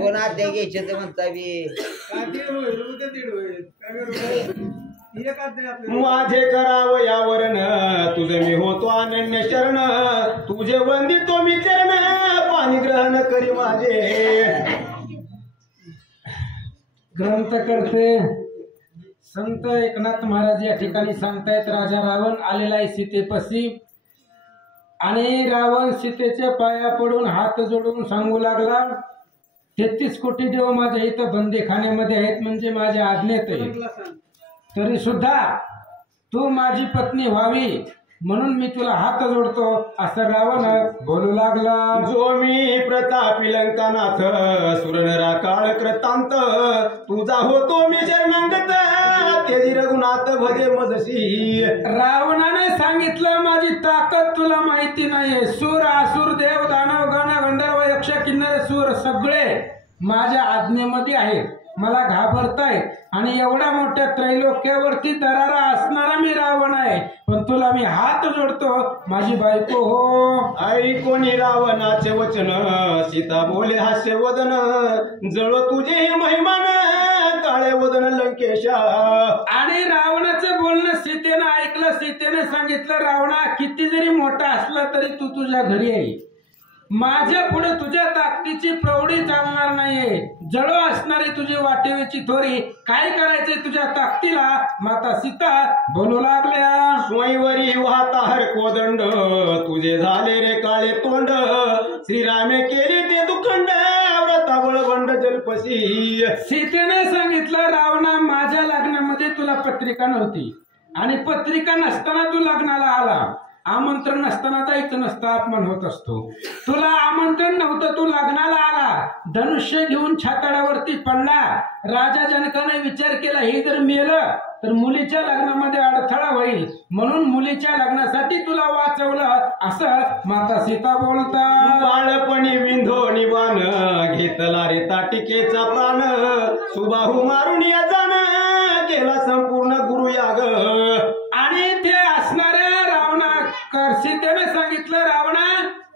दोन अध्याय घ्यायचे तर म्हणता बी माझे कराव यावरण तुझे मी होतो अनन्य शरण तुझे वंदितो मी चरण पाणी ग्रहण करी माझे ग्रंथ करते संत एकनाथ महाराज या ठिकाणी सांगतायत राजा रावण आलेला आहे सीतेपाशी आणि रावण सीतेच्या पाया पडून हात जोडून सांगू लागला 33 कोटी देव माझ्या इथं बंदीखान्यामध्ये आहेत म्हणजे माझ्या आज्ञेत आहे तरी सुद्धा तू माझी पत्नी व्हावी म्हणून मी तुला हात जोडतो असं रावण बोलू लागला जो मी प्रतापी लंकानाथ सुरनरा काळ कृतांत तुझा होतो मी शरणागत तेजी रघुनाथ भजे मजसी रावणाने सांगितलं माझी ताकद तुला माहिती नाहीये सूर असुर देव दानव गण गंधर्व यक्ष किन्नर सूर सगळे माझ्या आज्ञेमध्ये आहेत मला घाबरताय आणि एवढ्या मोठ्या त्रैलोक्यावरती दरारा असणारा मी रावण आहे पण तुला मी हात जोडतो माझी बायको हो आई कोणी रावणाचे वचन सीता बोले हास्य वदन जळ तुझे महिमान काळे वदन लंकेशा आणि रावणाचं बोलणं सीतेनं ऐकलं सीतेने सांगितलं रावणा किती जरी मोठा असला तरी तू तुझ्या घरी आहे माझ्या पुढे तुझ्या ताकदीची प्रौढी चालणार नाहीये जळो असणारी तुझी वाटेवीची थोरी काय करायचंय तुझ्या ताकदीला माता सीता बोलू लागल्या स्वयंवरी वाहता हर कोदंड तुझे झाले रे काळे तोंड श्रीरामे केले ते दुखंड व्रता बळबंड जलपसी सीतेने सांगितलं रावणा माझ्या लग्नामध्ये तुला पत्रिका नव्हती आणि पत्रिका नसताना तू लग्नाला आला आमंत्रण नसताना जायचं नसतं अपमान होत असतो तुला आमंत्रण नव्हतं तू लग्नाला आला धनुष्य घेऊन छाताडावरती पडला राजा जनकाने विचार केला हे जर मेलं तर मुलीच्या लग्नामध्ये अडथळा होईल म्हणून मुलीच्या लग्नासाठी तुला वाचवलं असं माता सीता बोलता बाळपणी विंधो निवान घेतला रे ताटिकेचा प्राण सुबाहू मारून या जाण केला संपूर्ण गुरुयाग आणि ते असणाऱ्या सीतेने सांगितलं रावणा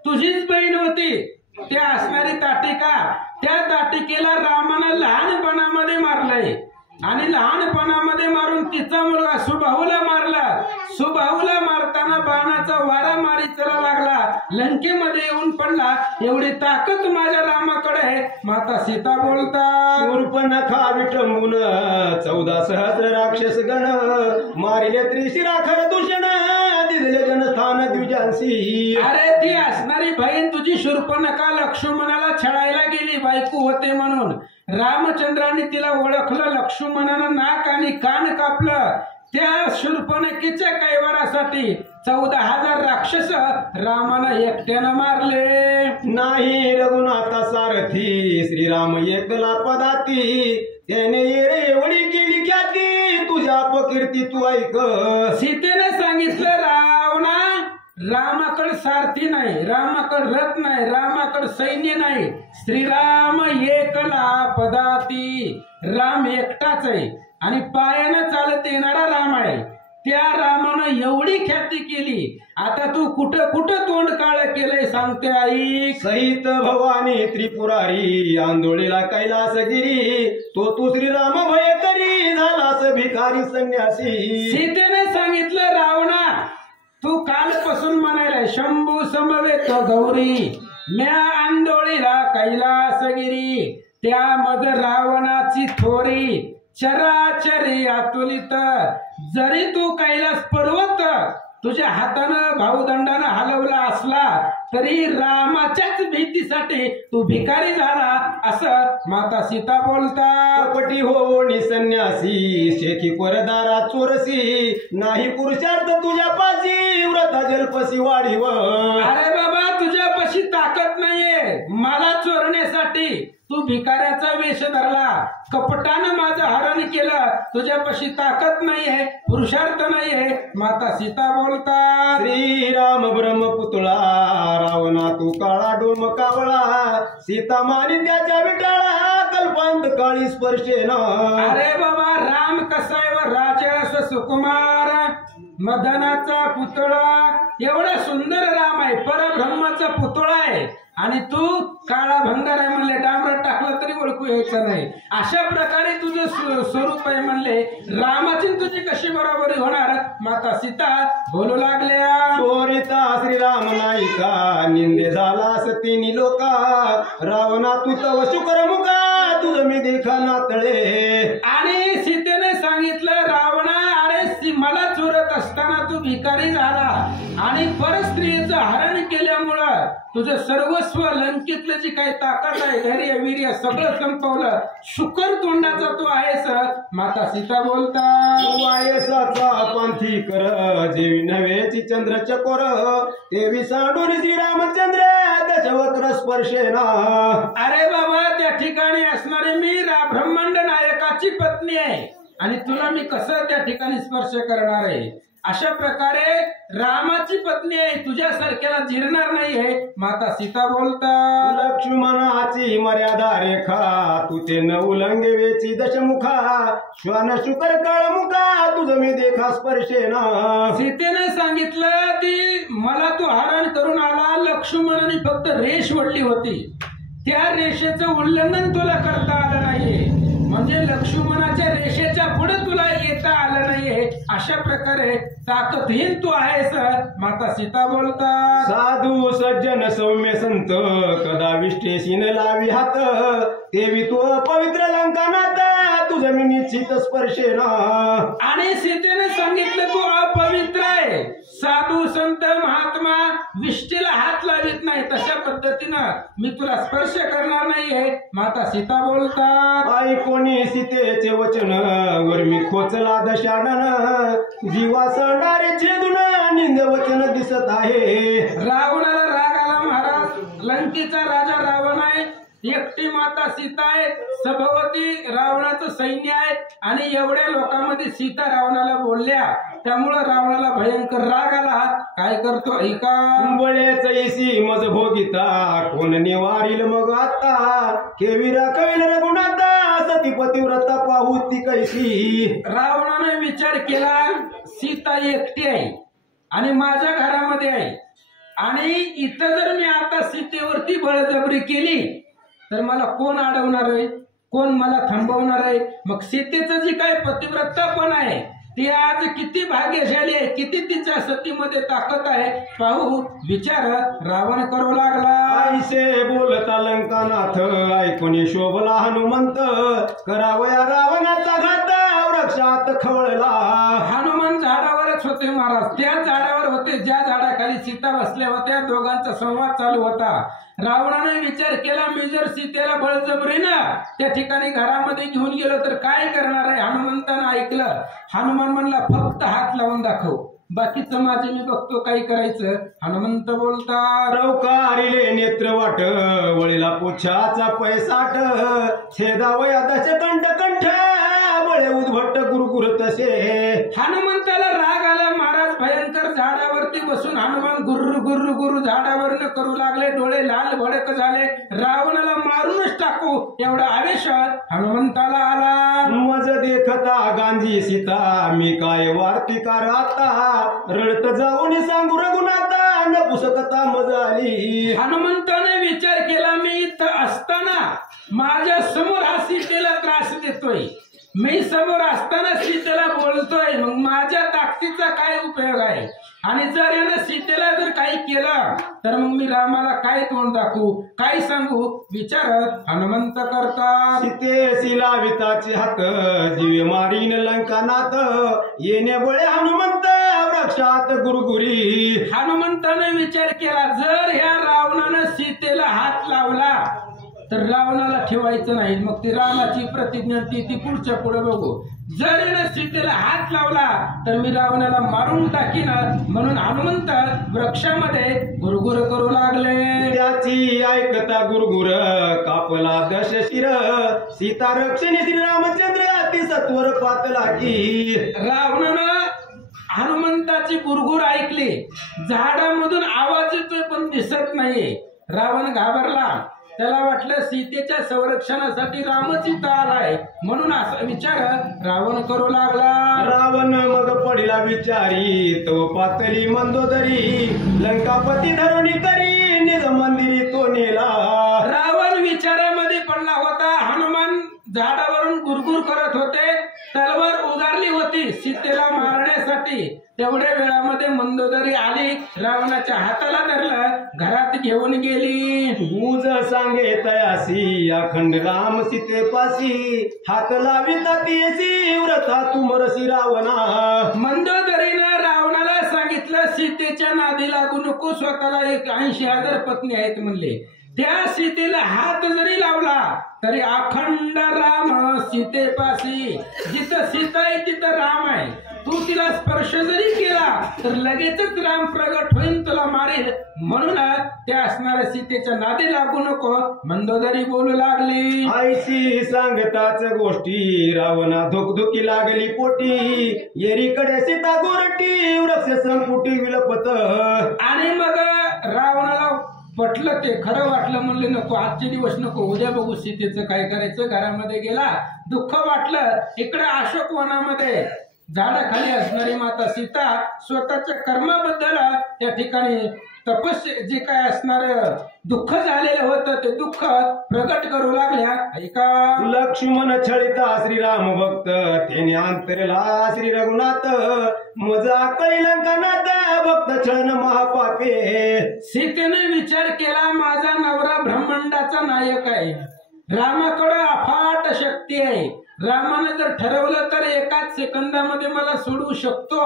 तुझीच बहीण होती त्या असणारी ताटिका त्या ताटिकेला रामानं लहानपणामध्ये मारलंय आणि लहानपणामध्ये मारून तिचा मुलगा सुबाहूला मारला सुबाहूला मारताना बाणाचा वारा मारी चला लागला लंकेमध्ये येऊन पडला एवढी ताकद माझ्या रामाकडे आहे माता सीता बोलता शूर्पणखा विटंबून 14 सहस्र राक्षस गण मारिले त्रिशिरा खर दूषण दिले जनस्थान द्विजांसी अरे ती असणारी बहीण तुझी शूर्पणखा लक्ष्मणाला छळायला गेली बायको होते म्हणून रामचंद्रांनी तिला ओळखलं लक्ष्मणानं नाक आणि कान कापलं त्या शूर्पणखेच्या कैवारासाठी 14,000 राक्षस रामानं एकट्यानं मारले नाही रघुनाथा सारथी श्रीराम एकला पदाती त्याने एवढी केली ख्याती तुझ्या अपकीर्ती तू ऐक सीतेने सांगितलं रावणा रामाकडे सारथी नाही रामाकडे रथ नाही रामाकडे सैन्य नाही श्रीराम एकला पदाती राम एकटाच आहे आणि पायानं चालत येणारा राम आहे त्या रामानं एवढी ख्याती केली आता तू कुठं कुठं तोंड काळ केलंय सांगते आई सहित भवानी त्रिपुरारी आंदोळीला कैलासगिरी तो श्रीराम भय करी झालास भिकारी संन्यासी सीतेने सांगितलं रावणा तू कालपासून म्हणायला शंभू समवेत गौरी म्या आंदोळीला कैलासगिरी त्यामध्ये रावणाची थोरी चराचरी अतुलित जरी तू कैलास पर्वत तुझ्या हातानं भाऊदंडानं हलवला असला तरी रामाच्याच भीतीसाठी तू भिकारी झाला असं माता सीता बोलता कपटी हो नि संन्यासी शेखी परदारा चोरसी नाही पुरुषार्थ तुझ्या पाशी व्रता जलपसी वाढीव अरे बाबा तुझ्यापाशी ताकद नाहीये मला चोरण्यासाठी तू भिकाऱ्याचा वेश धरला कपटानं माझं हरण केलं तुझ्यापाशी ताकद नाहीये पुरुषार्थ नाहीये माता सीता बोलता श्रीराम ब्रह्मपुतळा रावणा तू काळा डोम कावळा सीता मानी त्याच्या विटाळा कल्पांत काळी स्पर्शेन अरे बाबा राम कसाय व राजस सुकुमार मदनाचा पुतळा एवढा सुंदर राम आहे परब्रह्माचा पुतळा आहे आणि तू काळा भंगार आहे म्हणले डांबरात टाकलं तरी बघू यायचं नाही. अशा प्रकारे तुझं स्वरूप आहे म्हणले. रामाची तुझी कशी बरोबरी होणार? माता सीता बोलू लागल्या. चोरिता श्रीराम नायका निंदे झालास तिन्ही लोका. रावणा तू तव शुकर मुका तुझ मी देखा नातळे. आणि सीतेने सांगितलं रावणा अरे मला चोरत असताना तू भिकारी झाला आणि परस्त्रीचं हरण केल्यामुळं तुझं सर्वस्व लंकेतलं जी काही ताकद आहे धैर्य वीर्य सगळं संपवलं. शुकर तोंडाचा तू आहेस. माता सीता बोलता वायसाचा पंथी कर जेवी नव्हेची चंद्र चकोर. तेवी सांडून श्रीरामचंद्र दशवक्र स्पर्शेना. अरे बाबा त्या ठिकाणी असणारे मी ब्रह्मांड नायकाची पत्नी आहे आणि तुला मी कसं त्या ठिकाणी स्पर्श करणार आहे? अशा प्रकारे रामाची पत्नी आहे तुझ्यासारख्याला जिरणार नाही आहे. माता सीता बोलता लक्ष्मणाची मर्यादा रेखा तुझे न उल्लंघवेची दशमुखा. श्वान शुकर काळमुखा तुझ मी देखा स्पर्शेना. सीतेने सांगितलं की मला तू हरण करून आला. लक्ष्मणाने फक्त रेष ओढली होती. त्या रेषेचं उल्लंघन तुला करता आलं नाहीये. म्हणजे लक्ष्मणाच्या रेषेच्या पुढे तुला येता आलं नाहीये. अशा प्रकारे ताकदहीन तू आहेस. माता सीता बोलता साधू सज्जन सौम्य संत कदा विष्टेशी न लावी हात. तेवी तू पवित्र लंकानात तुझ मी निश्चित स्पर्शेना. आणि सीतेने सांगितलं तू अपवित्र आहे. साधू संत महात्मा विष्टीला हात लावित नाही तशा पद्धतीनं मी तुला स्पर्श करणार नाहीये. माता सीता बोलतात आई कोणी सीतेचे वचन वर मी खोचला दशानन. जीवा सणारे छेदून निंद वचन दिसत आहे. रावणाला राग आला महाराज. लंकेचा राजा रावण आहे. एकटी माता सीता आहे. सभोवती रावणाचं सैन्य आहे आणि एवढ्या लोकांमध्ये सीता रावणाला बोलल्या. त्यामुळं रावणाला भयंकर राग आला. काय करतो ऐका. बळेच ऐसी मज भोगिता कोण निवारील मग आता. केवी राखविल रघुनाथा सती पतिव्रता पाहू ती कैसी. रावणाने विचार केला सीता एकटी आहे आणि माझ्या घरामध्ये आहे आणि इथं जर मी आता सीतेवरती बळजबरी केली तर मला कोण अडवणार आहे? कोण मला थांबवणार आहे? मग सीतेचं जी काही पतिव्रता पण आहे ती आज किती भाग्यशाली आहे. किती तिच्या सतीमध्ये ताकद आहे पाहू विचार रावण करू लागला. आईसे बोलता लंकानाथ ऐकून शोभला हनुमंत. करावया रावणाचा घात वृक्षात खवळला. हनुमान झाडावरच होते महाराज. त्या झाडावर होते ज्या झाडाखाली सीता बसल्या होत्या. दोघांचा संवाद चालू होता. रावणाने विचार केला मी जर सीतेला बळजबरीनं त्या ठिकाणी घरामध्ये घेऊन गेलो तर काय करणार आहे? हनुमंतानं ऐकलं. हनुमान म्हणला फक्त हात लावून दाखव बाकीचं माझे मी बघतो काय करायचं. हनुमंत बोलतात रौकारिले नेत्र वाट वळीला पुच्छाचा पैसाट. छेदावया दश कंठ कंठ बळे उद्भट्ट गुरुगुर तसे. हनुमंताला राग आला महाराज. भयंकर झाडावरती बसून हनुमान गुरु गुरु गुरु झाडावरनं करू लागले. डोळे लाल भडक झाले. रावणाला मारूनच टाकू एवढा आवेश हनुमंताला आला. मज देखता गांधी सीता मी काय वार्तिकार आता. रडत जाऊन सांगू रघुनाथा न पुसकता मज आली. हनुमंताने विचार केला मी इथं असताना माझ्या समोर हा सीतेला त्रास देतोय. मी समोर असताना सीतेला बोलतोय. मग माझ्या ताकदीचा काय उपयोग आहे? आणि जर यानं सीतेला जर काही केलं तर मग मी रामाला काय तोंड दाखवू काय सांगू विचारत हनुमंत करतात. सीतेसी लाविताचे हात जीवे मारीन लंकानाथ. येणे बळे हनुमंत वृक्षात गुरुगुरी. हनुमंताने विचार केला जर ह्या रावणानं सीतेला हात लावला तर रावणाला ठेवायचं नाही. मग ती रामाची प्रतिज्ञा ती पुढच्या पुढे बघू. जर यानं सीतेला हात लावला तर मी रावणाला मारून टाकीन. म्हणून हनुमंत वृक्षामध्ये गुरगुर करू लागले. त्याची ऐकता गुरगुर कापला दश शिर. सीता रक्षणी श्रीरामचंद्र अति सत्वर पातला की. रावणानं हनुमंताची गुरगुर ऐकली. झाडामधून आवाज येतोय पण दिसत नाहीये. रावण घाबरला. त्याला वाटलं सीतेच्या संरक्षणासाठी रामच इथं आलाय म्हणून असा विचार रावण करू लागला. रावण मग पडिला विचारी तो पातळी मंदोदरी. लंकापती धरुणी करी निज मंदिरी तो नेला. रावण विचारामध्ये पडला होता. हनुमान झाडावरून गुरगुर करत होते. तलवार उगारली होती सीतेला मारण्यासाठी. तेवढ्या वेळामध्ये मंदोदरी आली, रावणाच्या हाताला धरलं, घरात घेऊन गेली. गुज सांगे तयासी अखंड राम सीतेपासी, हात लाविता तेसी व्रता तुमरसी रावणा. मंदोदरीनं रावणाला सांगितलं सीतेच्या नादी लागू नको, स्वतःला 80,000 पत्नी आहेत म्हणले. त्या सीतेला हात जरी लावला तरी अखंड राम सीतेपाशी. जिथं सीता आहे तिथं राम आहे. तू तिला स्पर्श जरी केला तर लगेचच राम प्रगट होईल, तुला मारेल. म्हणून त्या असणाऱ्या सीतेच्या नादी लागू नको. मंदोदरी बोलू लागली. आईशी सांगताच गोष्टी रावणा धुकधुकी लागली पोटी, येरीकडे सीता गोरटी वृक्ष संपुटी विलपत. आणि मग रावणाला पटलं, ते खरं वाटलं. म्हणले नको, आजचे दिवस नको, उद्या बघू सीतेचं काय करायचं. घरामध्ये गेला, दुःख वाटलं. इकडे अशोक वनामध्ये झाडाखाली असणारी माता सीता स्वतःच्या कर्माबद्दल त्या ठिकाणी जे काय असणार दुःख झालेलं होतं ते दुःख प्रगट करू लागल्या. ऐका. लक्ष्मण छळिता श्रीराम भक्त, त्याने अंतरला श्री रघुनाथ, मजा कैलंकनाथ भक्त छळन महापापे. सीतेने विचार केला, माझा नवरा ब्रह्मांडाचा नायक आहे, रामाकडे अफाट शक्ती आहे. रामाने जर ठरवलं तर एकाच सेकंदामध्ये मला सोडवू शकतो.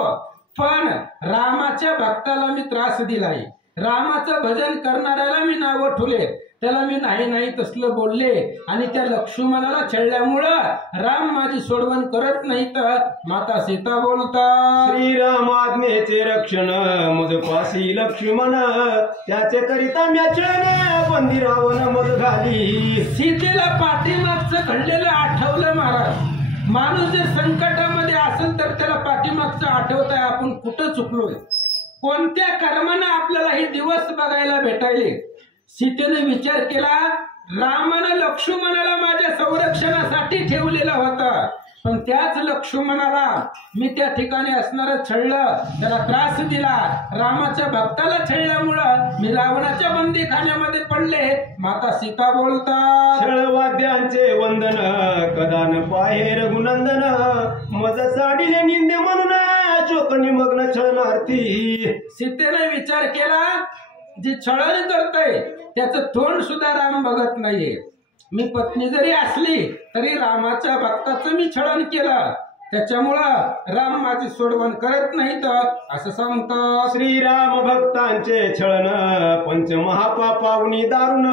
पण रामाच्या भक्ताला मी त्रास दिलाय, रामाचं भजन करणाऱ्याला मी नाव ठेवले, त्याला मी नाही तसलं बोलले. आणि त्या लक्ष्मणाला छळल्यामुळं राम माझी सोडवण करत नाही. तर माता सीता बोलतात. श्रीराम आज्ञेचे रक्षण मजपासी लक्ष्मण, त्याचे करिता म्याचन बंदी रावण मज घाली. सीतेला पाठीमागचं घडलेलं आठवलं महाराज. माणूस जर संकटामध्ये असेल तर त्याला पाठीमागचं आठवत आहे, आपण कुठं चुकलोय, कोणत्या कर्मानं आपल्याला हे दिवस बघायला भेटायले. सीतेने विचार केला, रामानं लक्ष्मणाला माझ्या संरक्षणासाठी ठेवलेलं होतं, पण त्याच लक्ष्मणाला मी त्या ठिकाणी असणारं छळलं, त्याला त्रास दिला. रामाच्या भक्ताला छळल्यामुळं मी रावणाच्या बंदीखान्यामध्ये पडले. माता सीता बोलतात. छळवाद्यांचे वंदन कदान पाहे रघुनंदन, मज साडीले निंदे म्हणून चोख निमग्न छळणार्थी. सीतेने विचार केला, जे छळण करतय त्याचं तोंड सुद्धा राम बघत नाहीये. मी पत्नी जरी असली तरी रामाच्या भक्ताचं मी छळण केलं, त्याच्यामुळं राम माझी सोडवण करत नाहीत असं सांगतो. श्रीराम भक्तांचे छळण पंचमहापापावनी दारुण,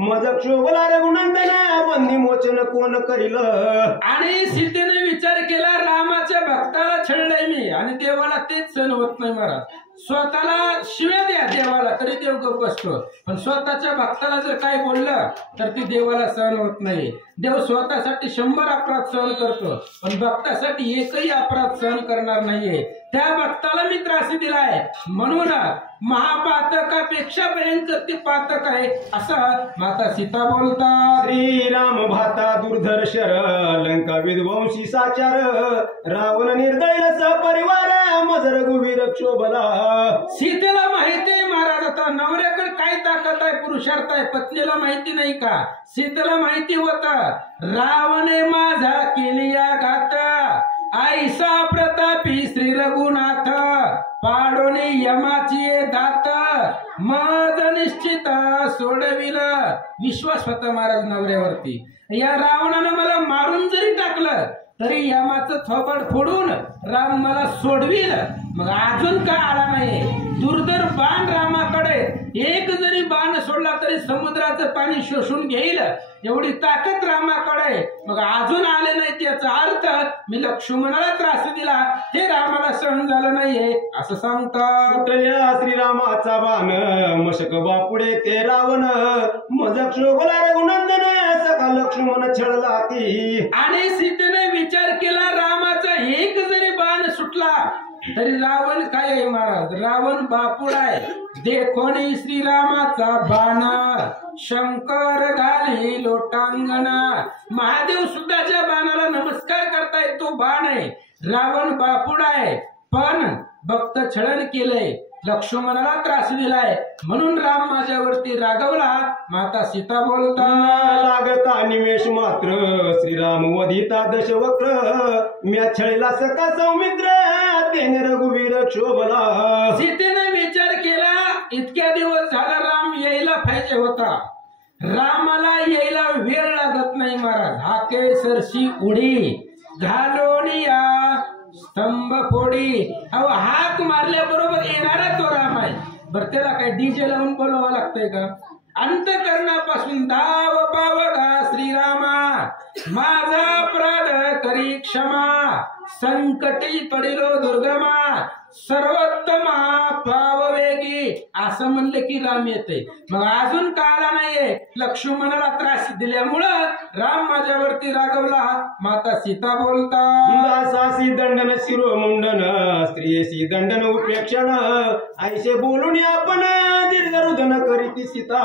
मज क्षोभला रघुनंदन बंदी मोचन कोण करील. आणि सीतेने विचार केला, रामाच्या भक्ताला छळलंय मी आणि देवाला तेच सहन होत नाही महाराज. स्वतःला शिव्या द्या देवाला तरी देव गप्प बसतो, पण स्वतःच्या भक्ताला जर काय बोललं तर ती देवाला सहन होत नाही. देव स्वतःसाठी 100 अपराध सहन करतो, पण भक्तासाठी एकही अपराध सहन करणार नाहीये. त्या भक्ताला मी त्रास दिलाय, म्हणून महापातकापेक्षा भयंकर ती पातक आहे असं माता सीता बोलतात. श्रीराम भाता दुर्धर शर, लंका विध्वंसी साचार, रावण निर्दय सपरिवार, मज रघुवीर क्षोभला. सीतेला माहिती आहे महाराज, आता नवऱ्याकडे काय ताकद आहे, पुरुषार्थ आहे, पत्नीला माहिती नाही का? सीतेला माहिती होत, रावणे माझा केलिया घात, ऐसा प्रतापी श्री रघुनाथ, पाडोने यमाची दात, मज निश्चित सोडविल. विश्वास होता महाराज नवऱ्यावरती. या रावणानं मला मारून जरी टाकलं तरी यमाचं थोबड फोडून राम मला सोडविल. मग अजून का आला नाही? दुर्धर बाण रामाकडे, एक जरी बाण सोडला तरी समुद्राचं पाणी शोषून घेईल एवढी ताकद रामाकडे. मग अजून आले नाही, याचा अर्थ मी लक्ष्मणाला त्रास दिला, हे रामाला सहन झालं नाहीये असं सांगतात. सुटल्या श्रीरामाचा बाण, मशक बापुडे ते रावण, मज क्षोभला रघुनंदन सखा लक्ष्मण छळला ती. आणि सीतेने विचार केला, रामाचा एक जरी बाण सुटला तरी रावण काय आहे महाराज? रावण बापुड आहे. देखोनी श्रीरामाचा बाण, शंकर घाली लोटांगणा. महादेव सुद्धा ज्या बाणाला नमस्कार करतायत तो बाण आहे. रावण बापुड आहे, पण भक्त छळन केलंय, लक्ष्मणाला त्रास दिलाय, म्हणून राम माझ्यावरती रागवला. माता सीता बोलता लागता निमेष मात्र श्रीराम वधिता दशवक्र म्या छळेला सका सौमित्र तेने रघुवीर क्षोभला. सीतेने विचार केला, इतक्या दिवस झाला राम यायला पाहिजे होता, रामाला यायला वेळ लागत नाही महाराज. हाके सरशी उडी घालून या स्तंभ फोडी. अहो हाक मारल्याबरोबर येणारा तो राम आहे. बरं त्याला काय डीजे लावून बोलवावं लागतंय का? अंतकरणापासून धाव पावगा श्रीरामा, माझा अपराध करी क्षमा, संकटी पडिलो दुर्गमा, सर्वोत्तमा पाववेगी. असं म्हणलं की राम येते. मग अजून का आला नाहीये? लक्ष्मणाला त्रास दिल्यामुळं राम माझ्यावरती रागवला. माता सीता बोलता दासासी दंडन शिरोमुंडन स्त्रियेसी दंडन उपेक्षण ऐसे बोलून आपण दीर्घ रुदन करीती सीता.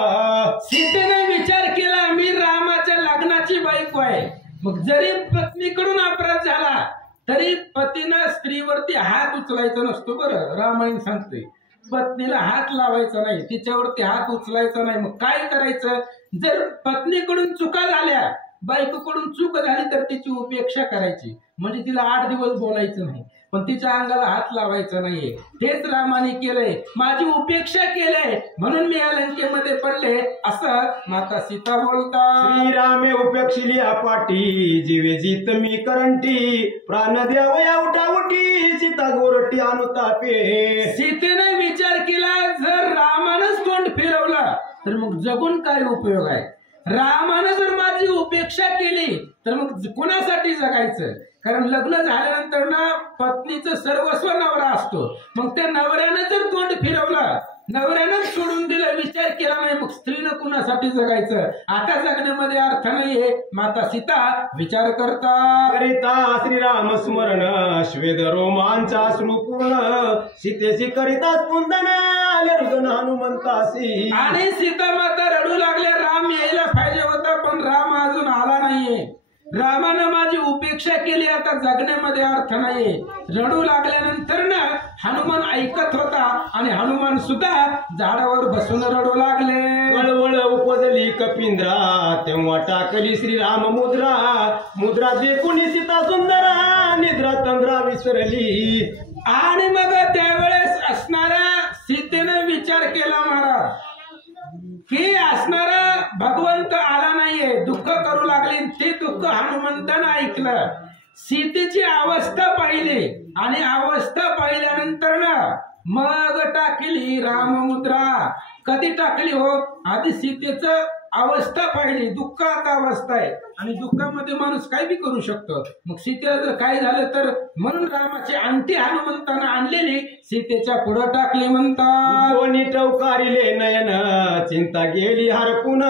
सीतेने विचार केला, मी रामाच्या लग्नाची बायको आहे. मग जरी पत्नीकडून अपराध झाला तरी पतीनं स्त्रीवरती हात उचलायचा नसतो. बरं रामायण सांगते पत्नीला हात लावायचा नाही, तिच्यावरती हात उचलायचा नाही. मग काय करायचं? जर पत्नीकडून चुका झाल्या, बायकोकडून चूक झाली तर तिची उपेक्षा करायची, म्हणजे तिला 8 दिवस बोलायचं नाही, पण तिच्या अंगाला हात लावायचा नाहीये. तेच रामाने केलंय, माझी उपेक्षा केलंय म्हणून मी या लंकेमध्ये पडले, असं माता सीता बोलता. श्रीरामे उपेक्षिली पाठी जीवे जीत मी करंटी प्राण द्यावया उठा उठी सीता गोरटी अनुतापे. सीतेने विचार केला, जर रामानंच तोंड फिरवलं तर मग जगून काय उपयोग आहे? रामानं जर माझी उपेक्षा केली तर मग कोणासाठी जगायचं? कारण लग्न झाल्यानंतर ना पत्नीचं सर्वस्व नवरा असतो. मग त्या नवऱ्यानं जर तोंड फिरवलं, नवऱ्यानं सोडून दिलं, विचार केला नाही, मग स्त्रीनं कुणासाठी जगायचं? आता जगण्यामध्ये अर्थ नाहीये. माता सीता विचार करता करिता श्रीराम स्मरण श्वेद रोमांचा श्रुपूर्ण सीतेशी करिता स्पुंदन आले रुदन हनुमंतासी. आणि सीता माता रडू लागल्या, राम यायला पाहिजे होता पण राम अजून आला नाहीये. रामानं माझी उपेक्षा केली, आता जगण्यामध्ये अर्थ नाही. रडू लागल्यानंतर ना हनुमान ऐकत होता आणि हनुमान सुद्धा झाडावर बसून रडू लागले. कळवळ उपजली कपिंद्रा तेव्हा टाकली श्रीराम मुद्रा मुद्रा देखून सीता सुंदरा निद्रा तंद्रा विसरली. आणि मग त्यावेळेस असणाऱ्या सीतेने विचार केला महाराज की असणारा भगवंत आला नाहीये, दुःख करू लागले. ते दुःख हनुमंतानं ऐकलं, सीतेची अवस्था पाहिली आणि अवस्था पाहिल्यानंतर ना मग टाकली राममुद्रा. कधी टाकली हो? आधी सीतेचं अवस्था पाहिली, दुःखात अवस्था आहे आणि दुःखामध्ये माणूस काय बी करू शकतो. मग सीतेला जर काय झालं तर म्हणून रामाची अंगठी हनुमंतानं आणलेली सीतेच्या पुढं टाकली. म्हणतात कोणी टवकारिले नयन चिंता गेली हरपून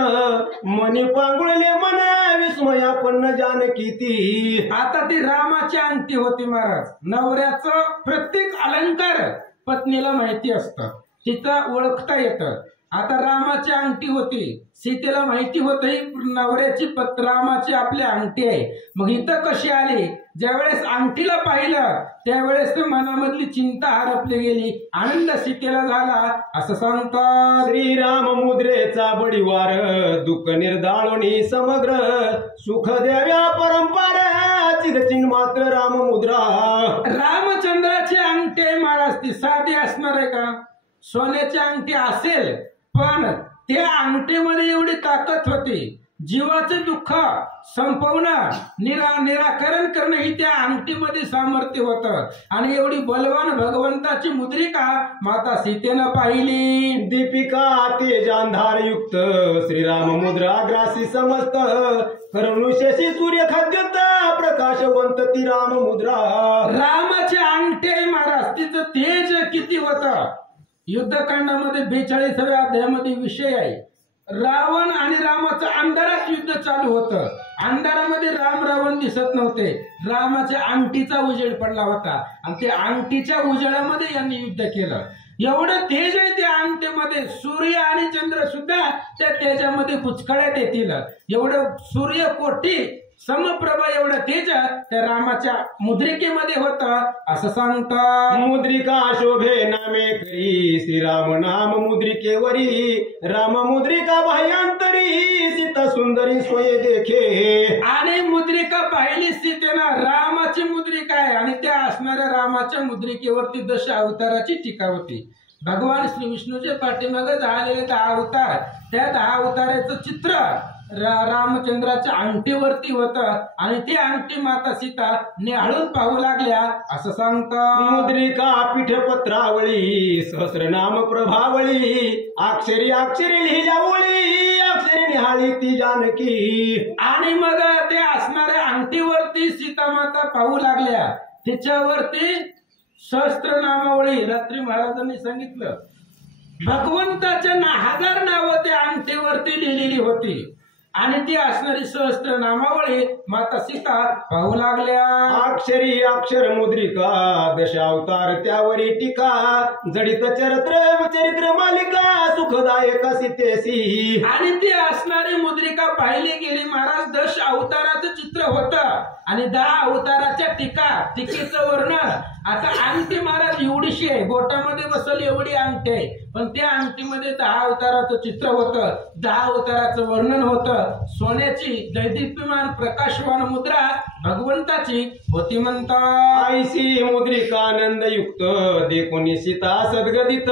मनी पांगुळले मन विस्मया पण जान किती. आता ती रामाची अंगठी होती महाराज. नवऱ्याचं प्रत्येक अलंकार पत्नीला माहिती असतं, तिचं ओळखता येतं. आता रामाची अंगठी होती, सीतेला माहिती होत नवऱ्याची रामाची आपली अंगठी आहे. मग इथं कशी आली? ज्यावेळेस अंगठीला पाहिलं त्यावेळेस मनामधली चिंता हरपली गेली, आनंद सीतेला झाला. असं सांगतात श्रीराम मुद्रेचा बडीवार दुःख निर्दाळोनी समग्र सुख द्याव्या परंपार चिरचिन मात्र राम मुद्रा. रामचंद्राची अंगठी महाराज ती साधी असणार आहे का? सोन्याची अंगठी असेल पण त्या अंगठीमध्ये एवढी ताकद होती, जीवाचं दुःख संपवणं निराकरण करणं ही त्या अंगठीमध्ये सामर्थ्य होतं. आणि एवढी बलवान भगवंताची मुद्रिका माता सीतेनं पाहिली. दीपिका तेजांधार युक्त श्रीराम मुद्रा ग्रासी समस्त करुणुशेषी सूर्य खाद्यत प्रकाशवंत ती राम मुद्रा. रामाचे अंगठे महाराज तिचं तेज किती होतं? युद्धकांडामध्ये 42व्या अध्यायामध्ये विषय आहे. रावण आणि रामाचं अंधारात युद्ध चालू होतं. अंधारामध्ये राम रावण दिसत नव्हते, रामाच्या अंगठीचा उजेड पडला होता आणि त्या अंगठीच्या उजेडामध्ये यांनी युद्ध केलं. एवढं तेज आहे त्या अंगठीमध्ये, सूर्य आणि चंद्र सुद्धा त्या तेजामध्ये बुचकळ्यात येतील. एवढं सूर्य कोटी समप्रभ एवढं तेज त्या रामाच्या मुद्रिकेमध्ये होतं असं सांगतात. मुद्रिका शोभे नामे करी श्रीराम नाम मुद्रिकेवरी राम मुद्रिका बाह्यांतरी सीता सुंदरी स्वये देखे. आणि मुद्रिका पाहिली सीतेनं रामाची मुद्रिका आहे आणि त्या असणाऱ्या रामाच्या मुद्रिकेवरती दश अवताराची टीका होती. भगवान श्री विष्णूचे पाठीमागे झालेले 10 अवतार, त्या 10 अवताराचं चित्र रामचंद्राच्या अंगठीवरती होतं आणि ती अंगठी माता सीता निहाळून पाहू लागल्या असं सांगतात. मुद्रिका पीठपत्रावळी सहस्रनाम प्रभावळी अक्षरी अक्षरी लिहिल्यावळी अक्षरी निहाळी ती जानकी. आणि मग ते असणाऱ्या अंगठीवरती सीता माता पाहू लागल्या, तिच्यावरती सहस्त्र नामावळी. रात्री महाराजांनी सांगितलं भगवंताच्या 1000 नावं त्या अंगठीवरती लिहिलेली होती आणि ती असणारी सहस्त्र नामावळी माता सीता पाहू लागल्या. अक्षरी अक्षर मुद्रिका दशावतार त्यावरी टीका जडित चरित्र मालिका सुखदायक सीतेसी. आणि ती असणारी मुद्रिका पाहिली गेली महाराज. 10 अवताराचं चित्र होतं आणि 10 अवताराच्या टीकेचं वर्णन. आता अंगठी महाराज एवढीशी आहे, बोटामध्ये बसल एवढी अंगठी आहे, पण त्या अंगठीमध्ये 10 अवताराचं चित्र होतं, 10 अवताराचं वर्णन होतं. सोन्याची दैदिप्यमान प्रकाशवान मुद्रा भगवंताची होती म्हणतात. आईसी मुद्रिकानंद युक्त देखुनी सीता सद्गदित